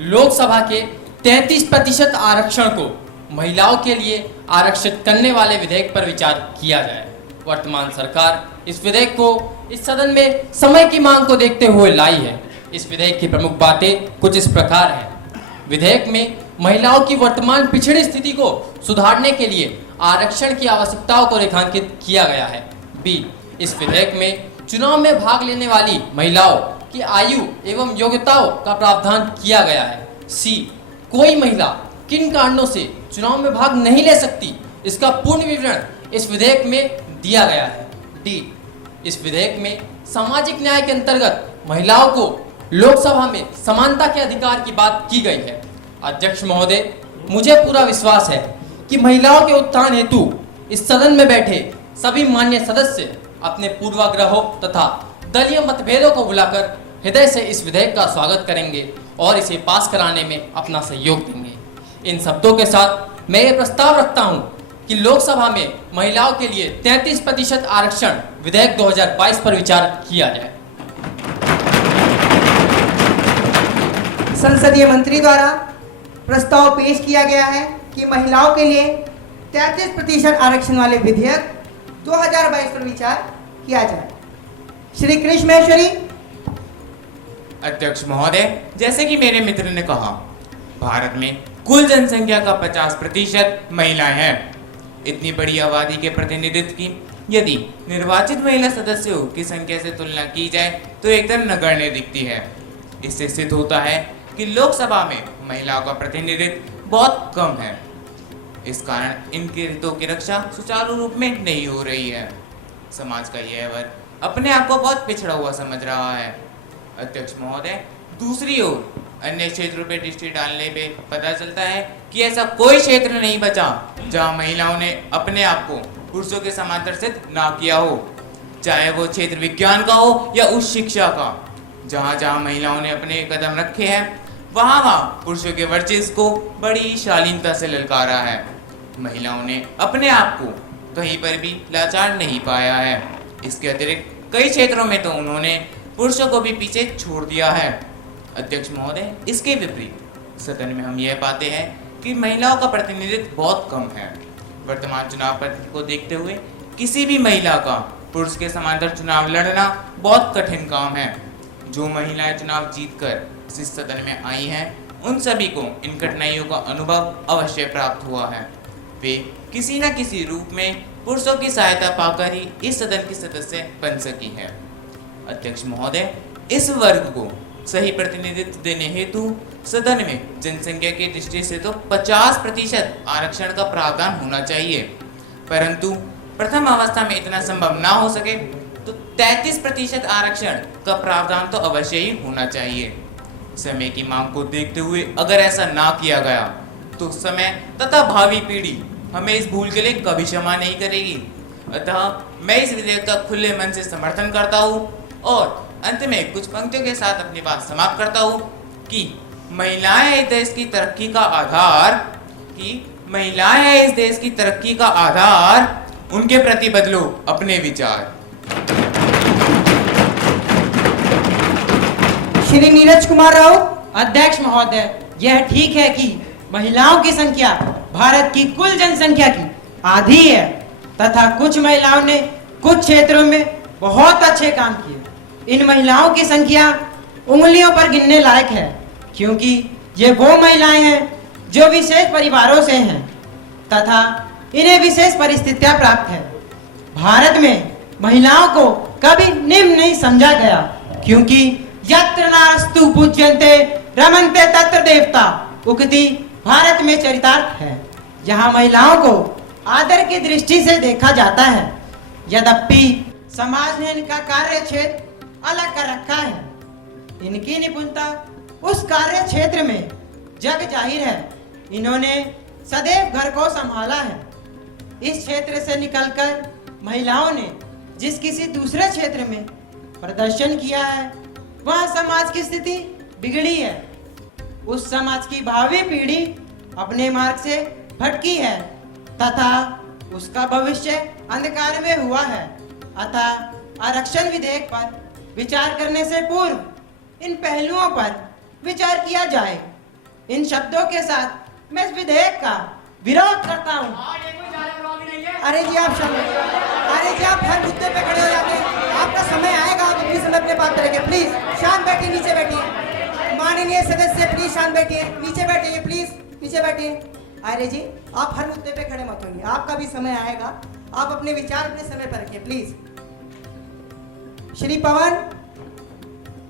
लोकसभा के 33% आरक्षण को महिलाओं के लिए आरक्षित करने वाले विधेयक पर विचार किया जाए। वर्तमान सरकार इस विधेयक को इस सदन में समय की मांग को देखते हुए लाई है। इस विधेयक की प्रमुख बातें कुछ इस प्रकार हैं। विधेयक में महिलाओं की वर्तमान पिछड़ी स्थिति को सुधारने के लिए आरक्षण की आवश्यकताओं को रेखांकित किया गया है। बी, इस विधेयक में चुनाव में भाग लेने वाली महिलाओं की आयु एवं योग्यताओं का प्रावधान किया गया है। सी, कोई महिला किन कारणों से चुनाव में भाग नहीं ले सकती, इसका पूर्ण विवरण इस विधेयक में दिया गया है। डी, इस विधेयक में सामाजिक न्याय के अंतर्गत महिलाओं को लोकसभा में समानता के अधिकार की बात की गई है। अध्यक्ष महोदय, मुझे पूरा विश्वास है कि महिलाओं के उत्थान हेतु इस सदन में बैठे सभी माननीय सदस्य अपने पूर्वाग्रहों तथा दलीय मतभेदों को भुलाकर हृदय से इस विधेयक का स्वागत करेंगे और इसे पास कराने में अपना सहयोग देंगे। इन शब्दों के साथ मैं ये प्रस्ताव रखता हूं कि लोकसभा में महिलाओं के लिए 33% आरक्षण विधेयक 2022 पर विचार किया जाए। संसदीय मंत्री द्वारा प्रस्ताव पेश किया गया है कि महिलाओं के लिए 33% आरक्षण वाले विधेयक 2022 पर विचार किया जाए। श्री कृष्ण महेश्वरी। अध्यक्ष महोदय, जैसे कि मेरे मित्र ने कहा, भारत में कुल जनसंख्या का 50% महिलाएं हैं। इतनी बड़ी आबादी के प्रतिनिधित्व की यदि निर्वाचित महिला सदस्यों की संख्या से तुलना की जाए तो एकदम नगण्य दिखती है। इससे सिद्ध होता है कि लोकसभा में महिलाओं का प्रतिनिधित्व बहुत कम है। इस कारण इनके हितों की रक्षा सुचारू रूप में नहीं हो रही है। समाज का यह वर्ग अपने आप को बहुत पिछड़ा हुआ समझ रहा है। अध्यक्ष महोदय, दूसरी ओर अन्य क्षेत्रों पे दृष्टि डालने पे पता चलता है कि ऐसा कोई क्षेत्र नहीं बचा जहां महिलाओं ने अपने आप को पुरुषों के समान दर्शित ना किया हो, चाहे वो क्षेत्र विज्ञान का हो या उच्च शिक्षा का। जहां जहां महिलाओं ने अपने कदम रखे हैं वहां वहां पुरुषों के वर्चस्व को बड़ी शालीनता से ललकारा है। महिलाओं ने अपने आप को कहीं पर भी लाचार नहीं पाया है। इसके अतिरिक्त कई क्षेत्रों में तो उन्होंने पुरुषों को भी पीछे छोड़ दिया है। अध्यक्ष महोदय, इसके विपरीत सदन में हम यह पाते हैं कि महिलाओं का प्रतिनिधित्व बहुत कम है। वर्तमान चुनाव पद्धति को देखते हुए किसी भी महिला का पुरुष के समांतर चुनाव लड़ना बहुत कठिन काम है। जो महिलाएं चुनाव जीतकर इस सदन में आई हैं, उन सभी को इन कठिनाइयों का अनुभव अवश्य प्राप्त हुआ है। वे किसी न किसी रूप में पुरुषों की सहायता पाकर ही इस सदन की सदस्य बन सकी है। अध्यक्ष महोदय, इस वर्ग को सही प्रतिनिधित्व देने हेतु सदन में जनसंख्या की दृष्टि से तो 50% आरक्षण का प्रावधान होना चाहिए, परंतु प्रथम अवस्था में इतना संभव ना हो सके तो 33% आरक्षण का प्रावधान तो अवश्य ही होना चाहिए। समय की मांग को देखते हुए अगर ऐसा ना किया गया तो समय तथा भावी पीढ़ी हमें इस भूल के लिए कभी क्षमा नहीं करेगी। अतः मैं इस विधेयक का खुले मन से समर्थन करता हूँ और अंत में कुछ पंक्तियों के साथ अपनी बात समाप्त करता हूँ कि महिलाएं इस देश की तरक्की का आधार उनके प्रति बदलो अपने विचार। श्री नीरज कुमार राव। अध्यक्ष महोदय, यह ठीक है कि महिलाओं की संख्या भारत की कुल जनसंख्या की आधी है तथा कुछ महिलाओं ने कुछ क्षेत्रों में बहुत अच्छे काम किए। इन महिलाओं की संख्या उंगलियों पर गिनने लायक है, क्योंकि ये वो महिलाएं हैं जो विशेष परिवारों से हैं तथा इन्हें विशेष परिस्थितियां प्राप्त है। भारत में महिलाओं को कभी निम्न नहीं समझा गया, क्योंकि यत्र नारस्तु पूज्यन्ते रमन्ते तत्र देवता उक्ति भारत में चरितार्थ है। यहाँ महिलाओं को आदर की दृष्टि से देखा जाता है। यद्यपि समाज ने इनका कार्य क्षेत्र अलग कर रखा है। इनकी निपुणता उस कार्य क्षेत्र में जग जाहिर है। इन्होंने सदैव घर को संभाला है। इस क्षेत्र से निकलकर महिलाओं ने जिस किसी दूसरे क्षेत्र में प्रदर्शन किया है, वह समाज की स्थिति बिगड़ी है। उस समाज की भावी पीढ़ी अपने मार्ग से भटकी है तथा उसका भविष्य अंधकार में हुआ है। अतः आरक्षण विधेयक पर विचार करने से पूर्व इन पहलुओं पर विचार किया जाए। इन शब्दों के साथ मैं इस विधेयक का विरोध करता हूँ। अरे जी आप हर मुद्दे पे खड़े हो जाते हैं। आपका समय आएगा, आप अपनी समय अपने बात करेंगे। प्लीज शांत बैठिए, नीचे बैठिए। माननीय सदस्य प्लीज शांत बैठिए, नीचे बैठिए, प्लीज नीचे बैठिए। अरे जी आप हर मुद्दे पे खड़े मत होइए, आपका भी समय आएगा, आप अपने विचार अपने समय पर रखिए प्लीज। श्री पवन।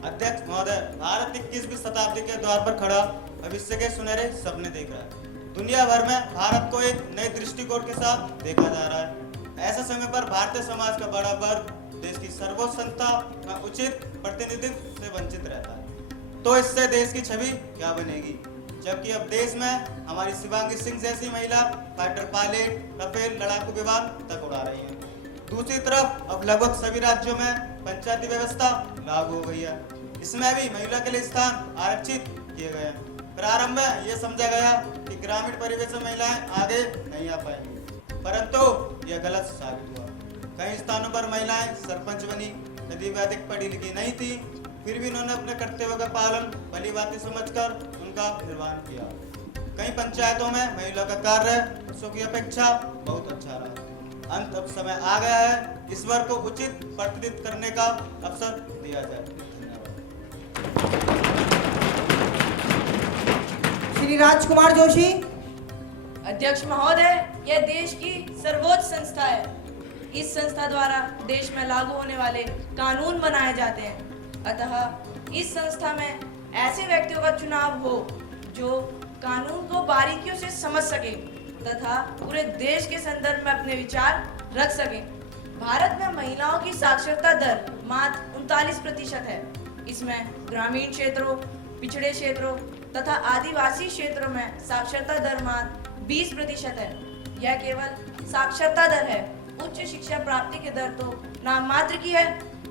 अध्यक्ष महोदय, भारत 21वीं शताब्दी के द्वार पर खड़ा भविष्य के सुनहरे सपने देख रहा है। दुनिया भर में भारत को एक नए दृष्टिकोण के साथ देखा जा रहा है। ऐसे समय पर भारतीय समाज का बड़ा वर्ग देश की सर्वोच्च संस्था में उचित प्रतिनिधित्व से वंचित रहता है, तो इससे देश की छवि क्या बनेगी? जबकि अब देश में हमारी शिवांगी सिंह जैसी महिला फाइटर पायलट, राफेल लड़ाकू विमान तक उड़ा रही हैं। दूसरी तरफ अब लगभग सभी राज्यों में पंचायती व्यवस्था लागू हो गई है। इसमें भी महिला के लिए स्थान आरक्षित किए गए हैं। प्रारंभ में यह समझा गया कि ग्रामीण परिवेश में महिलाएं आगे नहीं आ पाएंगी, परंतु यह गलत साबित हुआ। कई स्थानों पर महिलाएं सरपंच बनी। यदि वे अधिक पढ़ी लिखी नहीं थी, फिर भी उन्होंने अपने कर्तव्यों का पालन भली बातें समझकर उनका निर्वहन किया। कई पंचायतों में महिला का कार्य पुरुषों की अपेक्षा बहुत अच्छा रहा। अंत अब समय आ गया है, इस वर्ग को उचित प्रतिनिधित्व करने का अवसर दिया जाए। श्री राजकुमार जोशी। अध्यक्ष महोदय, यह देश की सर्वोच्च संस्था है। इस संस्था द्वारा देश में लागू होने वाले कानून बनाए जाते हैं। अतः इस संस्था में ऐसे व्यक्तियों का चुनाव हो जो कानून को बारीकियों से समझ सके तथा पूरे देश के संदर्भ में अपने विचार रख सके। भारत में महिलाओं की साक्षरता दर मात्र 39% है। इसमें ग्रामीण क्षेत्रों, पिछड़े क्षेत्रों तथा आदिवासी क्षेत्रों में साक्षरता दर मात्र 20% है। यह केवल साक्षरता दर है, उच्च शिक्षा प्राप्ति की दर तो नाम मात्र की है।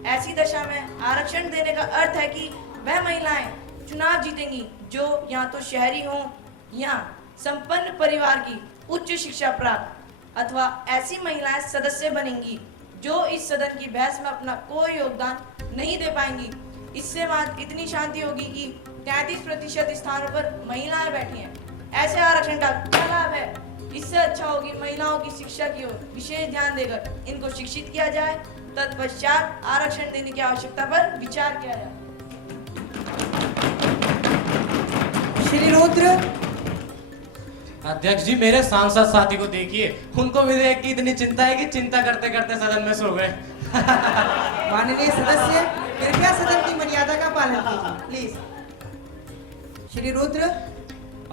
ऐसी दशा में आरक्षण देने का अर्थ है कि वह महिलाएं चुनाव जीतेंगी जो या तो शहरी हों या संपन्न परिवार की उच्च शिक्षा प्राप्त, अथवा ऐसी महिलाएं सदस्य बनेंगी जो इस सदन की बहस में अपना कोई योगदान नहीं दे पाएंगी। इससे इतनी शांति होगी कि 33% स्थानों पर महिलाएं बैठी हैं। ऐसे आरक्षण का क्या लाभ है? इससे अच्छा होगी महिलाओं की शिक्षा की ओर विशेष ध्यान देकर इनको शिक्षित किया जाए, तत्पश्चात आरक्षण देने की आवश्यकता पर विचार किया जाए। श्री रुद्र। अध्यक्ष जी, मेरे सांसद साथी को देखिए, उनको विधेयक की इतनी चिंता है कि चिंता करते करते सदन में सो गए। माननीय सदस्य, कृपया सदन की मर्यादा का पालन कीजिए प्लीज। श्री रुद्र।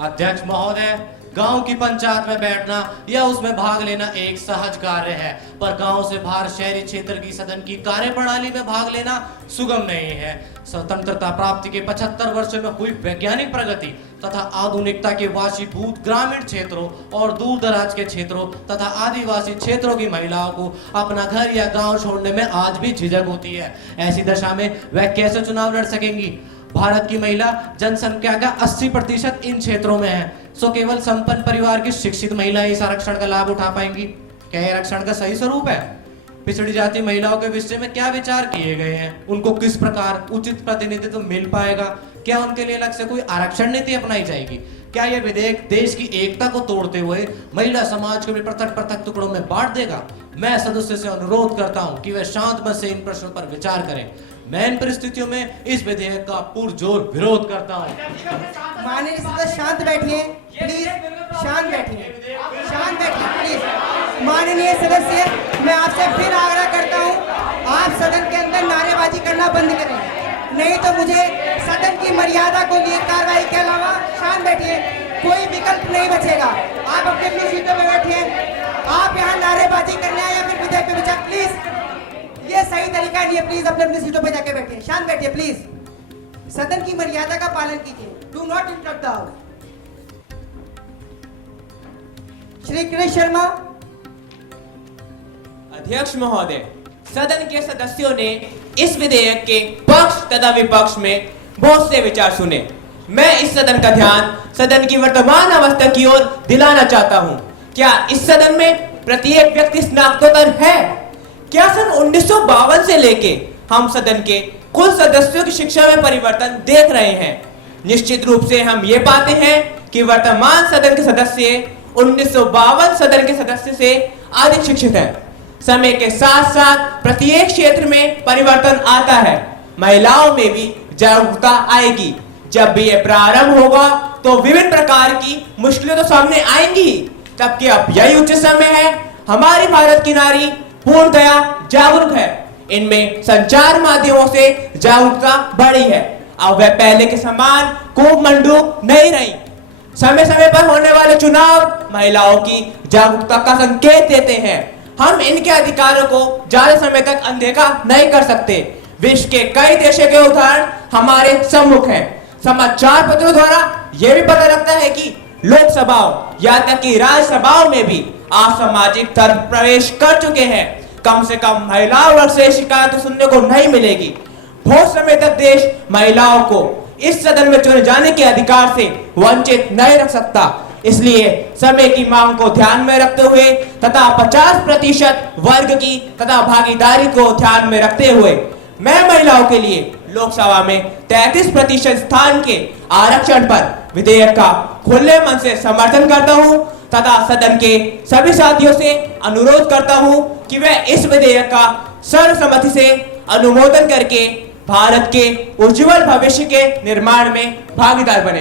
अध्यक्ष महोदय, गांव की पंचायत में बैठना या उसमें भाग लेना एक सहज कार्य है, पर गांव से बाहर शहरी क्षेत्र की सदन की कार्यप्रणाली में भाग लेना सुगम नहीं है। स्वतंत्रता प्राप्ति के 75 वर्षों में हुई वैज्ञानिक प्रगति तथा आधुनिकता के वाशीभूत ग्रामीण क्षेत्रों और दूर दराज के क्षेत्रों तथा आदिवासी क्षेत्रों की महिलाओं को अपना घर या गांव छोड़ने में आज भी झिझक होती है। ऐसी दशा में वह कैसे चुनाव लड़ सकेंगी? भारत की महिला जनसंख्या का 80% इन क्षेत्रों में है, सो केवल संपन्न परिवार की शिक्षित महिलाएं इस आरक्षण का लाभ उठा पाएंगी। क्या यह आरक्षण का सही स्वरूप है? पिछड़ी जाति महिलाओं के विषय में क्या विचार किए गए हैं? उनको किस प्रकार उचित प्रतिनिधित्व मिल पाएगा? क्या उनके लिए अलग से कोई आरक्षण नीति अपनाई जाएगी? क्या यह विधेयक देश की एकता को तोड़ते हुए महिला समाज को भी पृथक पृथक टुकड़ों में बांट देगा? मैं सदस्य से अनुरोध करता हूं कि वे शांत मन से इन प्रश्नों पर विचार करें। मैं इन परिस्थितियों में इस विधेयक का पुरजोर विरोध करता हूं। माननीय सदस्य शांत बैठिए प्लीज, शांत बैठिए, शांत बैठिए प्लीज। माननीय सदस्य, मैं आपसे फिर आग्रह करता हूं, आप सदन के अंदर नारेबाजी करना बंद करें, नहीं तो मुझे सदन की मर्यादा को लिए कार्रवाई के अलावा शांत बैठिए, कोई विकल्प नहीं बचेगा। आप अपनी अपनी सीटों पर बैठिए। आप यहाँ नारेबाजी करने आए या फिर विधेयक पे विचार, प्लीज ये सही तरीका नहीं है। प्लीज अपने अपनी सीटों पर जाके बैठिए, शांत बैठिए प्लीज। सदन की मर्यादा का पालन कीजिए। Do not interrupt the house. Shri Krishna Sharma. अध्यक्ष महोदय, सदन के सदस्यों ने इस विधेयक के पक्ष तथा विपक्ष में बहुत से विचार सुने। मैं इस सदन का ध्यान सदन की वर्तमान अवस्था की ओर दिलाना चाहता हूं। क्या इस सदन में प्रत्येक व्यक्ति स्नातकोत्तर है? क्या सन 1952 से लेके हम सदन के कुल सदस्यों की शिक्षा में परिवर्तन देख रहे हैं? निश्चित रूप से हम ये पाते हैं कि वर्तमान सदन के सदस्य 1952 सदन के सदस्य से अधिक शिक्षित हैं। समय के साथ साथ प्रत्येक क्षेत्र में परिवर्तन आता है। महिलाओं में भी जागरूकता आएगी। जब भी ये प्रारंभ होगा तो विभिन्न प्रकार की मुश्किलें तो सामने आएंगी, जबकि अब यही उचित समय है। हमारी भारत की नारी पूर्णतया जागरूक है। इनमें संचार माध्यमों से जागरूकता बढ़ी है। अब वह पहले के समान खूब मंडूक नहीं रही। समय समय पर होने वाले चुनाव महिलाओं की जागरूकता का संकेत देते हैं। हम इनके अधिकारों को ज्यादा समय तक अनदेखा नहीं कर सकते। विश्व के कई देशों के उदाहरण हमारे सम्मुख हैं। समाचार पत्रों द्वारा यह भी पता लगता है कि लोकसभाओं या तक कि राज्यसभाओं में भी असामाजिक तर्क प्रवेश कर चुके हैं। कम से कम महिलाओं वर्ग से शिकायत तो सुनने को नहीं मिलेगी। बहुत समय तक देश महिलाओं को इस सदन में चुने जाने के अधिकार से वंचित नहीं रख सकता। इसलिए समय की मांग को ध्यान में रखते हुए तथा 50% वर्ग की तथा भागीदारी को ध्यान में रखते हुए मैं महिलाओं के लिए लोकसभा में 33% स्थान के आरक्षण पर विधेयक का खुले मन से समर्थन करता हूं तथा सदन के सभी साथियों से अनुरोध करता हूं कि वे इस विधेयक का सर्वसम्मति से अनुमोदन करके भारत के उज्जवल भविष्य के निर्माण में भागीदार बने।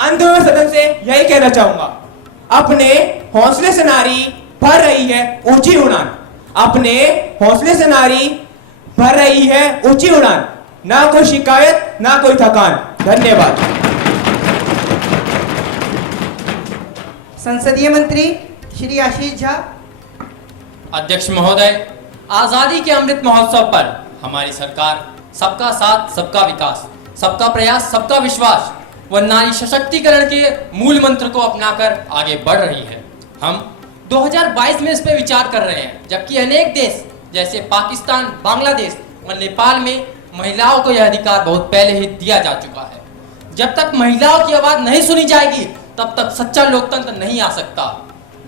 अंत में सदन से यही कहना चाहूंगा, अपने हौसले से नारी भर रही है ऊंची उड़ान। अपने हौसले से नारी भर रही है ऊंची उड़ान। ना कोई शिकायत, ना कोई थकान। धन्यवाद। संसदीय मंत्री श्री आशीष झा। अध्यक्ष महोदय, आजादी के अमृत महोत्सव पर हमारी सरकार सबका साथ, सबका विकास, सबका प्रयास, सबका विश्वास व नारी सशक्तिकरण के मूल मंत्र को अपनाकर आगे बढ़ रही है। हम 2022 में इस पर विचार कर रहे हैं, जबकि अनेक देश जैसे पाकिस्तान, बांग्लादेश और नेपाल में महिलाओं को यह अधिकार बहुत पहले ही दिया जा चुका है। जब तक महिलाओं की आवाज नहीं सुनी जाएगी तब तक सच्चा लोकतंत्र नहीं आ सकता।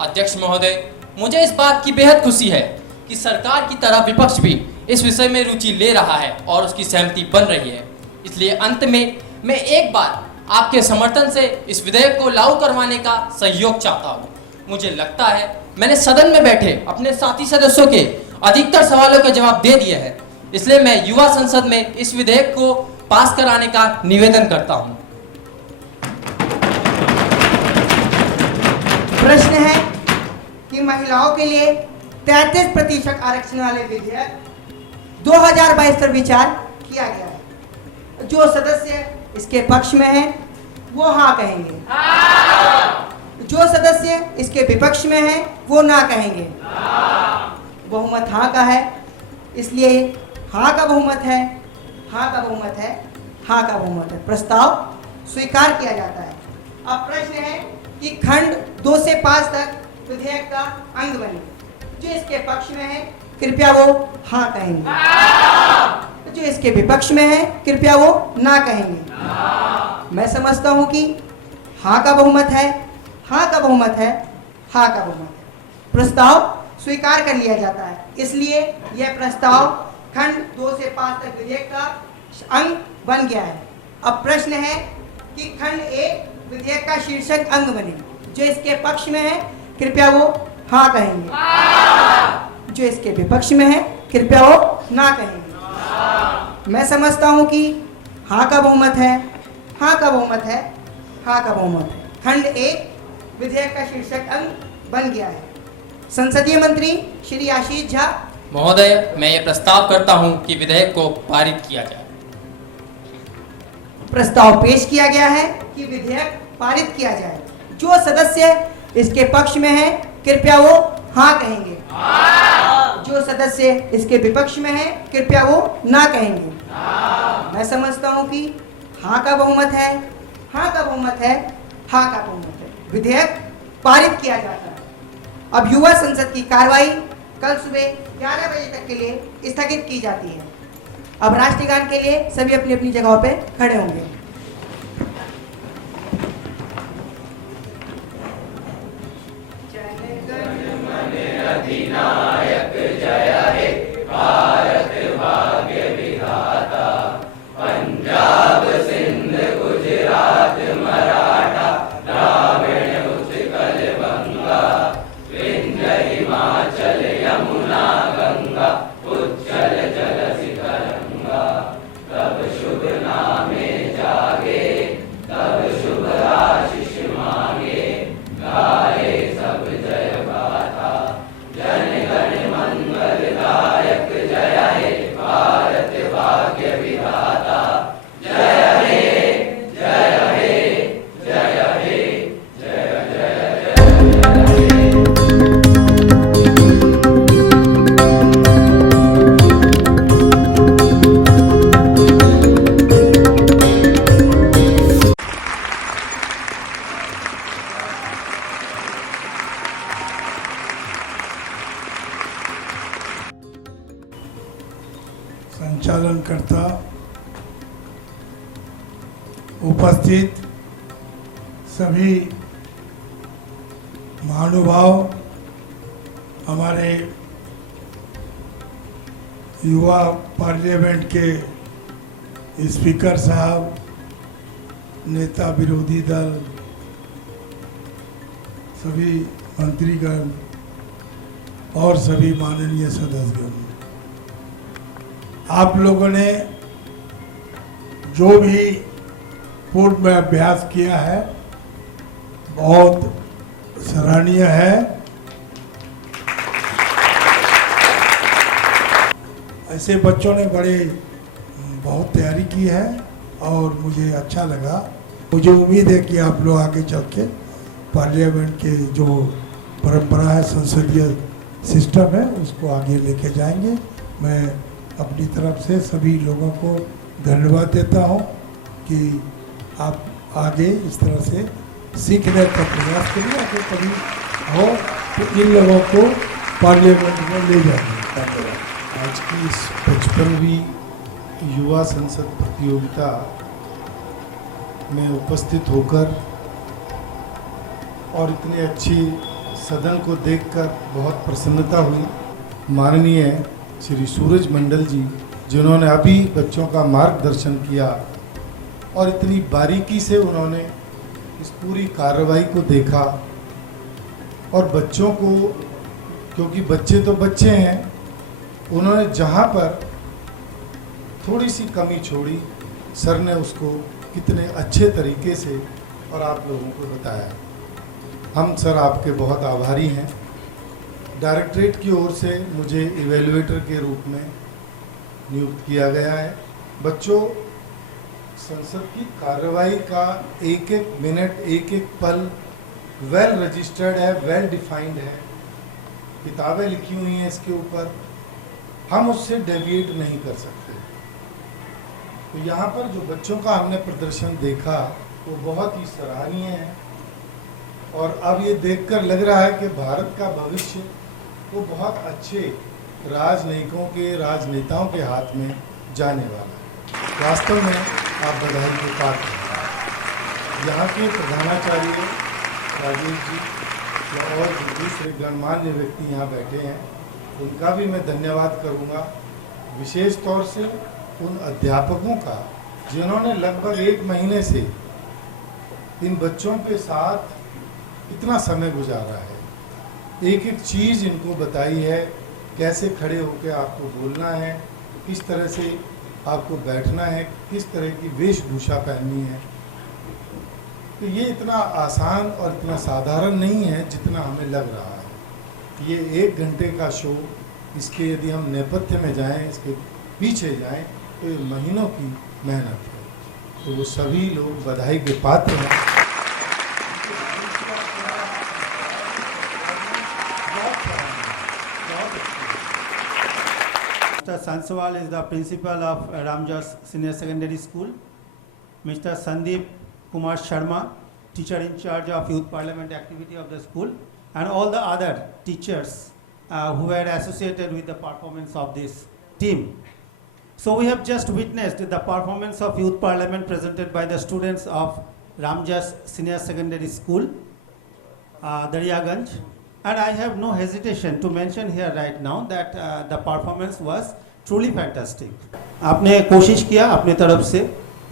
अध्यक्ष महोदय, मुझे इस बात की बेहद खुशी है कि सरकार की तरह विपक्ष भी इस विषय में रुचि ले रहा है और उसकी सहमति बन रही है। इसलिए अंत में मैं एक बार आपके समर्थन से इस विधेयक को लागू करवाने का सहयोग चाहता हूँ। मुझे लगता है मैंने सदन में बैठे अपने साथी सदस्यों के अधिकतर सवालों के जवाब दे दिए हैं, इसलिए मैं युवा संसद में इस विधेयक को पास कराने का निवेदन करता हूँ। प्रश्न है कि महिलाओं के लिए 33% आरक्षण वाले विधेयक 2022 पर विचार किया गया है। जो सदस्य इसके पक्ष में है वो हाँ कहेंगे, जो सदस्य इसके विपक्ष में है वो ना कहेंगे। बहुमत हाँ का है, इसलिए हाँ का बहुमत है, हाँ का बहुमत है, हाँ का बहुमत है। प्रस्ताव स्वीकार किया जाता है। अब प्रश्न है कि खंड 2 से 5 तक विधेयक का अंग बने। जो इसके पक्ष में है कृपया वो हाँ कहेंगे, जो इसके विपक्ष में है कृपया वो ना कहेंगे। मैं समझता हूँ कि हाँ का बहुमत है, हाँ का बहुमत है, हाँ का बहुमत है। प्रस्ताव स्वीकार कर लिया जाता है, इसलिए यह प्रस्ताव खंड 2 से 5 तक विधेयक का अंग बन गया है। अब प्रश्न है कि खंड 1 विधेयक का शीर्षक अंग बने। जो इसके पक्ष में है कृपया वो हाँ कहेंगे, जो इसके विपक्ष में है कृपया वो ना कहेंगे। मैं समझता हूँ कि हाँ का बहुमत है, हाँ का बहुमत है, हाँ का बहुमत है। खंड 1 विधेयक का शीर्षक अंग बन गया है। संसदीय मंत्री श्री आशीष झा। महोदय, मैं ये प्रस्ताव करता हूँ कि विधेयक को पारित किया जाए। प्रस्ताव पेश किया गया है कि विधेयक पारित किया जाए। जो सदस्य इसके पक्ष में है कृपया वो हाँ कहेंगे, जो सदस्य इसके विपक्ष में है कृपया वो ना कहेंगे। मैं समझता हूँ कि हाँ का बहुमत है, हाँ का बहुमत है, हाँ का बहुमत है। विधेयक पारित किया जाता है। अब युवा संसद की कार्रवाई कल सुबह 11 बजे तक के लिए स्थगित की जाती है। अब राष्ट्रगान के लिए सभी अपनी अपनी जगहों पे खड़े होंगे। अधिनायक जय हे भारत भाग्य विधाता, पंजाब सिंध गुजरात मराठा द्राविड़ उत्कल बंगा, विंध्य हिमाचल यमुना गंगा, उज्जल जल तरंगा। तब शुभ नामे जागे, तब शुभ आशीष मांगे, गाए सब जय गाथा, जन गण मंगलदायक जय हे भारत भाग्य विधाता, जय हे जय हे जय हे जय जय संचालनकर्ता, उपस्थित सभी महानुभाव, हमारे युवा पार्लियामेंट के स्पीकर साहब, नेता विरोधी दल, सभी मंत्रीगण और सभी माननीय सदस्यगण, आप लोगों ने जो भी पूर्व में अभ्यास किया है बहुत सराहनीय है। ऐसे बच्चों ने बहुत तैयारी की है और मुझे अच्छा लगा। मुझे उम्मीद है कि आप लोग आगे चल के पार्लियामेंट के जो परंपरा है, संसदीय सिस्टम है, उसको आगे लेके जाएंगे। मैं अपनी तरफ से सभी लोगों को धन्यवाद देता हूं कि आप आगे इस तरह से सीखने का प्रयास करिए। अगर कभी हो तो इन लोगों को पार्लियामेंट में ले जाएंगे। आज की इस 55वीं युवा संसद प्रतियोगिता में उपस्थित होकर और इतनी अच्छी सदन को देखकर बहुत प्रसन्नता हुई। माननीय श्री सूरज मंडल जी, जिन्होंने अभी बच्चों का मार्गदर्शन किया और इतनी बारीकी से उन्होंने इस पूरी कार्रवाई को देखा और बच्चों को, क्योंकि बच्चे तो बच्चे हैं, उन्होंने जहाँ पर थोड़ी सी कमी छोड़ी, सर ने उसको कितने अच्छे तरीके से और आप लोगों को बताया। हम सर आपके बहुत आभारी हैं। डायरेक्टरेट की ओर से मुझे इवेलुएटर के रूप में नियुक्त किया गया है। बच्चों, संसद की कार्रवाई का एक एक मिनट, एक एक पल वेल रजिस्टर्ड है, वेल डिफाइंड है, किताबें लिखी हुई हैं इसके ऊपर, हम उससे डेविएट नहीं कर सकते। तो यहाँ पर जो बच्चों का हमने प्रदर्शन देखा वो बहुत ही सराहनीय है और अब ये देखकर लग रहा है कि भारत का भविष्य वो बहुत अच्छे राजनयिकों के, राजनेताओं के हाथ में जाने वाला है। वास्तव में आप बधाई के पात्र हैं। यहाँ के प्रधानाचार्य राजेश जी और दूसरे गणमान्य व्यक्ति यहाँ बैठे हैं, उनका भी मैं धन्यवाद करूँगा, विशेष तौर से उन अध्यापकों का जिन्होंने लगभग 1 महीने से इन बच्चों के साथ इतना समय गुजारा है, एक एक चीज़ इनको बताई है, कैसे खड़े होकर आपको बोलना है, किस तरह से आपको बैठना है, किस तरह की वेशभूषा पहननी है। तो ये इतना आसान और इतना साधारण नहीं है जितना हमें लग रहा है। ये 1 घंटे का शो, इसके यदि हम नेपथ्य में जाएं, इसके पीछे जाएं, तो ये महीनों की मेहनत है। तो वो सभी लोग बधाई के पात्र हैं। Mr. Sanswal is the principal of Ramjas Senior Secondary School. Mr. Sandeep Kumar Sharma, teacher in charge of youth parliament activity of the school, and all the other teachers who were associated with the performance of this team. So we have just witnessed the performance of youth parliament presented by the students of Ramjas Senior Secondary School, Daryaganj. And I have no hesitation to mention here right now that the performance was truly fantastic. आपने कोशिश किया अपने तरफ से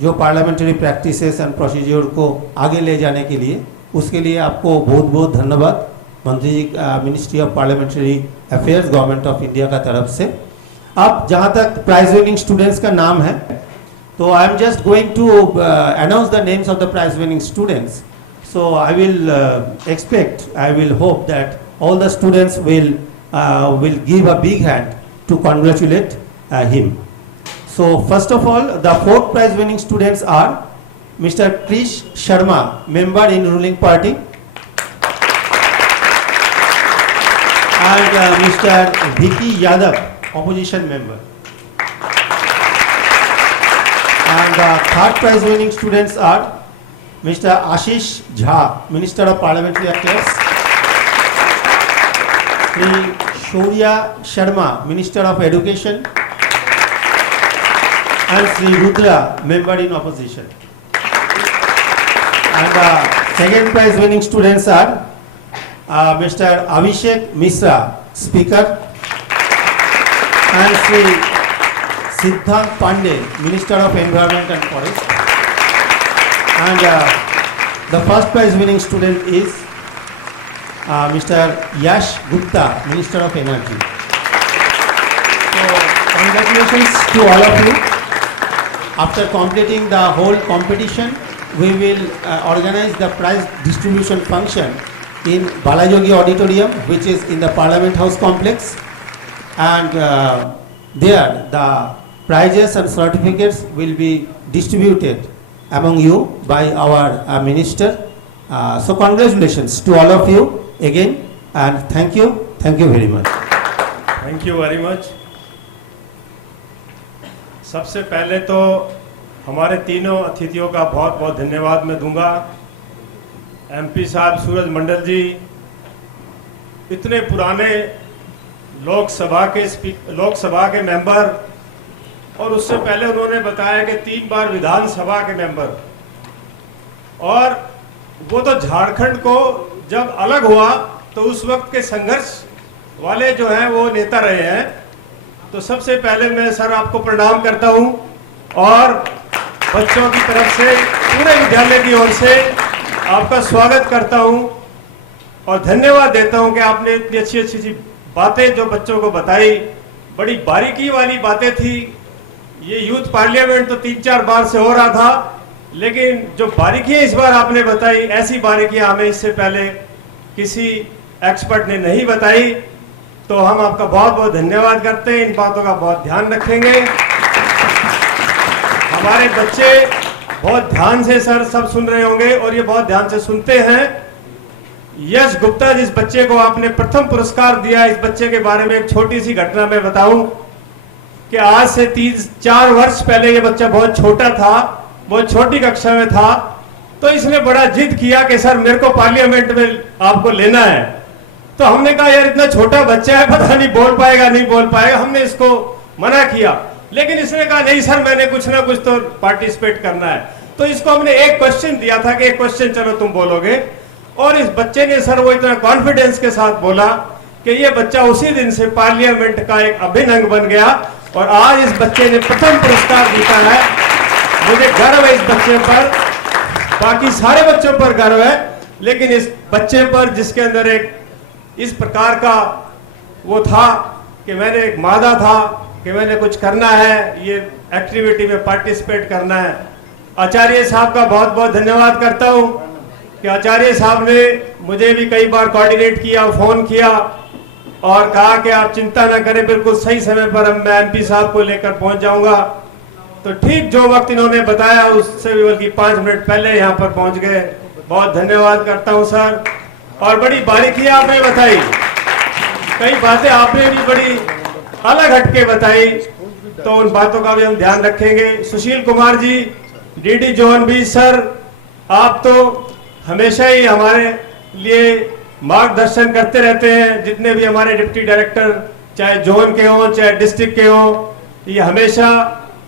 जो parliamentary practices and procedure को आगे ले जाने के लिए, उसके लिए आपको बहुत बहुत धन्यवाद मंत्री जी, ministry of parliamentary affairs, government of India का तरफ से। अब जहाँ तक प्राइज विनिंग स्टूडेंट्स का नाम है, तो I am just going to announce the names of the prize winning students. So I will hope that all the students will give a big hand to congratulate him. So first of all, the 4th prize winning students are Mr. Krish Sharma, member in ruling party, and Mr. Vicky Yadav, opposition member. And the 3rd prize winning students are Mr. Ashish Jha, Minister of Parliamentary Affairs, Sri Shaurya Sharma, Minister of Education, and Sri Rudra, member in opposition. And the 2nd prize winning students are Mr. Abhishek Misra, Speaker, and Sri Siddhant Pandey, Minister of Environment and Forest. And the 1st prize winning student is Mr. Yash Gupta, Minister of Energy. So congratulations to all of you. After completing the whole competition, we will organize the prize distribution function in Balajogi Auditorium, which is in the Parliament House complex, and there the prizes and certificates will be distributed among you by our minister. So congratulations to all of you again, and thank you very much. Thank you very much. सबसे पहले तो हमारे तीनों अतिथियों का बहुत बहुत धन्यवाद मैं दूंगा। एमपी साहब सूरज मंडल जी इतने पुराने लोकसभा के मेंबर, और उससे पहले उन्होंने बताया कि 3 बार विधानसभा के मेंबर, और वो तो झारखंड को जब अलग हुआ तो उस वक्त के संघर्ष वाले जो हैं वो नेता रहे हैं। तो सबसे पहले मैं सर आपको प्रणाम करता हूं और बच्चों की तरफ से पूरे विद्यालय की ओर से आपका स्वागत करता हूं और धन्यवाद देता हूं कि आपने इतनी अच्छी अच्छी बातें जो बच्चों को बताई, बड़ी बारीकी वाली बातें थी। ये यूथ पार्लियामेंट तो 3-4 बार से हो रहा था, लेकिन जो बारीकियां इस बार आपने बताई, ऐसी बारीकियां हमें इससे पहले किसी एक्सपर्ट ने नहीं बताई। तो हम आपका बहुत बहुत धन्यवाद करते हैं, इन बातों का बहुत ध्यान रखेंगे। हमारे बच्चे बहुत ध्यान से सर सब सुन रहे होंगे और ये बहुत ध्यान से सुनते हैं। यश गुप्ता जिस बच्चे को आपने प्रथम पुरस्कार दिया, इस बच्चे के बारे में एक छोटी सी घटना मैं बताऊं कि आज से 3-4 वर्ष पहले ये बच्चा बहुत छोटा था, बहुत छोटी कक्षा में था। तो इसने बड़ा जिद किया कि सर मेरे को पार्लियामेंट में आपको लेना है। तो हमने कहा यार इतना छोटा बच्चा है, पता नहीं बोल पाएगा नहीं बोल पाएगा। हमने इसको मना किया, लेकिन इसने कहा नहीं सर मैंने कुछ ना कुछ तो पार्टिसिपेट करना है। तो इसको हमने एक क्वेश्चन दिया था कि एक क्वेश्चन चलो तुम बोलोगे, और इस बच्चे ने सर वो इतना कॉन्फिडेंस के साथ बोला कि ये बच्चा उसी दिन से पार्लियामेंट का एक अभिन्न अंग बन गया और आज इस बच्चे ने प्रथम पुरस्कार जीता है। मुझे गर्व है इस बच्चे पर, बाकी सारे बच्चों पर गर्व है, लेकिन इस बच्चे पर जिसके अंदर एक इस प्रकार का वो था कि मैंने एक मादा था कि मैंने कुछ करना है, ये एक्टिविटी में पार्टिसिपेट करना है। आचार्य साहब का बहुत बहुत धन्यवाद करता हूँ कि आचार्य साहब ने मुझे भी कई बार कोऑर्डिनेट किया, फोन किया और कहा कि आप चिंता ना करें, बिल्कुल सही समय पर मैं एमपी साहब को लेकर पहुंच जाऊंगा। तो ठीक जो वक्त इन्होंने बताया उससे भी बल्कि 5 मिनट पहले यहाँ पर पहुंच गए। बहुत धन्यवाद करता हूँ सर। और बड़ी बारीकियां आपने बताई, कई बातें आपने भी बड़ी अलग हटके बताई, तो उन बातों का भी हम ध्यान रखेंगे। सुशील कुमार जी, डीडी जोन भी सर, आप तो हमेशा ही हमारे लिए मार्गदर्शन करते रहते हैं। जितने भी हमारे डिप्टी डायरेक्टर चाहे जोन के हों चाहे डिस्ट्रिक्ट के हों, ये हमेशा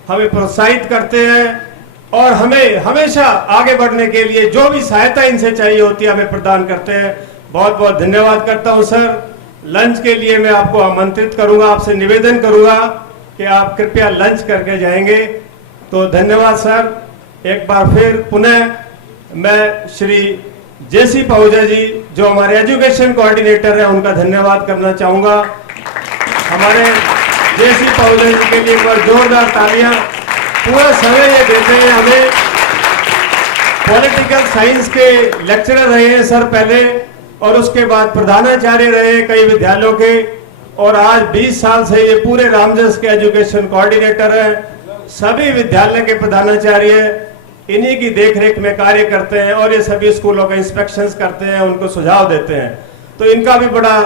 हमें प्रोत्साहित करते हैं और हमें हमेशा आगे बढ़ने के लिए जो भी सहायता इनसे चाहिए होती है हमें प्रदान करते हैं। बहुत बहुत धन्यवाद करता हूं सर। लंच के लिए मैं आपको आमंत्रित करूंगा, आपसे निवेदन करूंगा कि आप कृपया लंच करके जाएंगे। तो धन्यवाद सर। एक बार फिर पुनः मैं श्री जेसी पहुजा जी जो हमारे एजुकेशन कोऑर्डिनेटर हैं उनका धन्यवाद करना चाहूंगा। हमारे जेसी पहुजा जी के लिए एक बार जोरदार तालियां। पूरा समय ये देते हैं हमें। पॉलिटिकल साइंस के लेक्चरर रहे हैं सर पहले, और उसके बाद प्रधानाचार्य रहे कई विद्यालयों के, और आज 20 साल से ये पूरे रामजस के एजुकेशन कोऑर्डिनेटर हैं। सभी विद्यालय के प्रधानाचार्य इन्हीं की देखरेख में कार्य करते हैं और ये सभी स्कूलों का इंस्पेक्शंस करते हैं, उनको सुझाव देते हैं। तो इनका भी बड़ा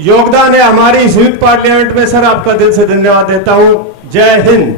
योगदान है हमारी यूथ पार्लियामेंट में। सर आपका दिल से धन्यवाद देता हूं। जय हिंद।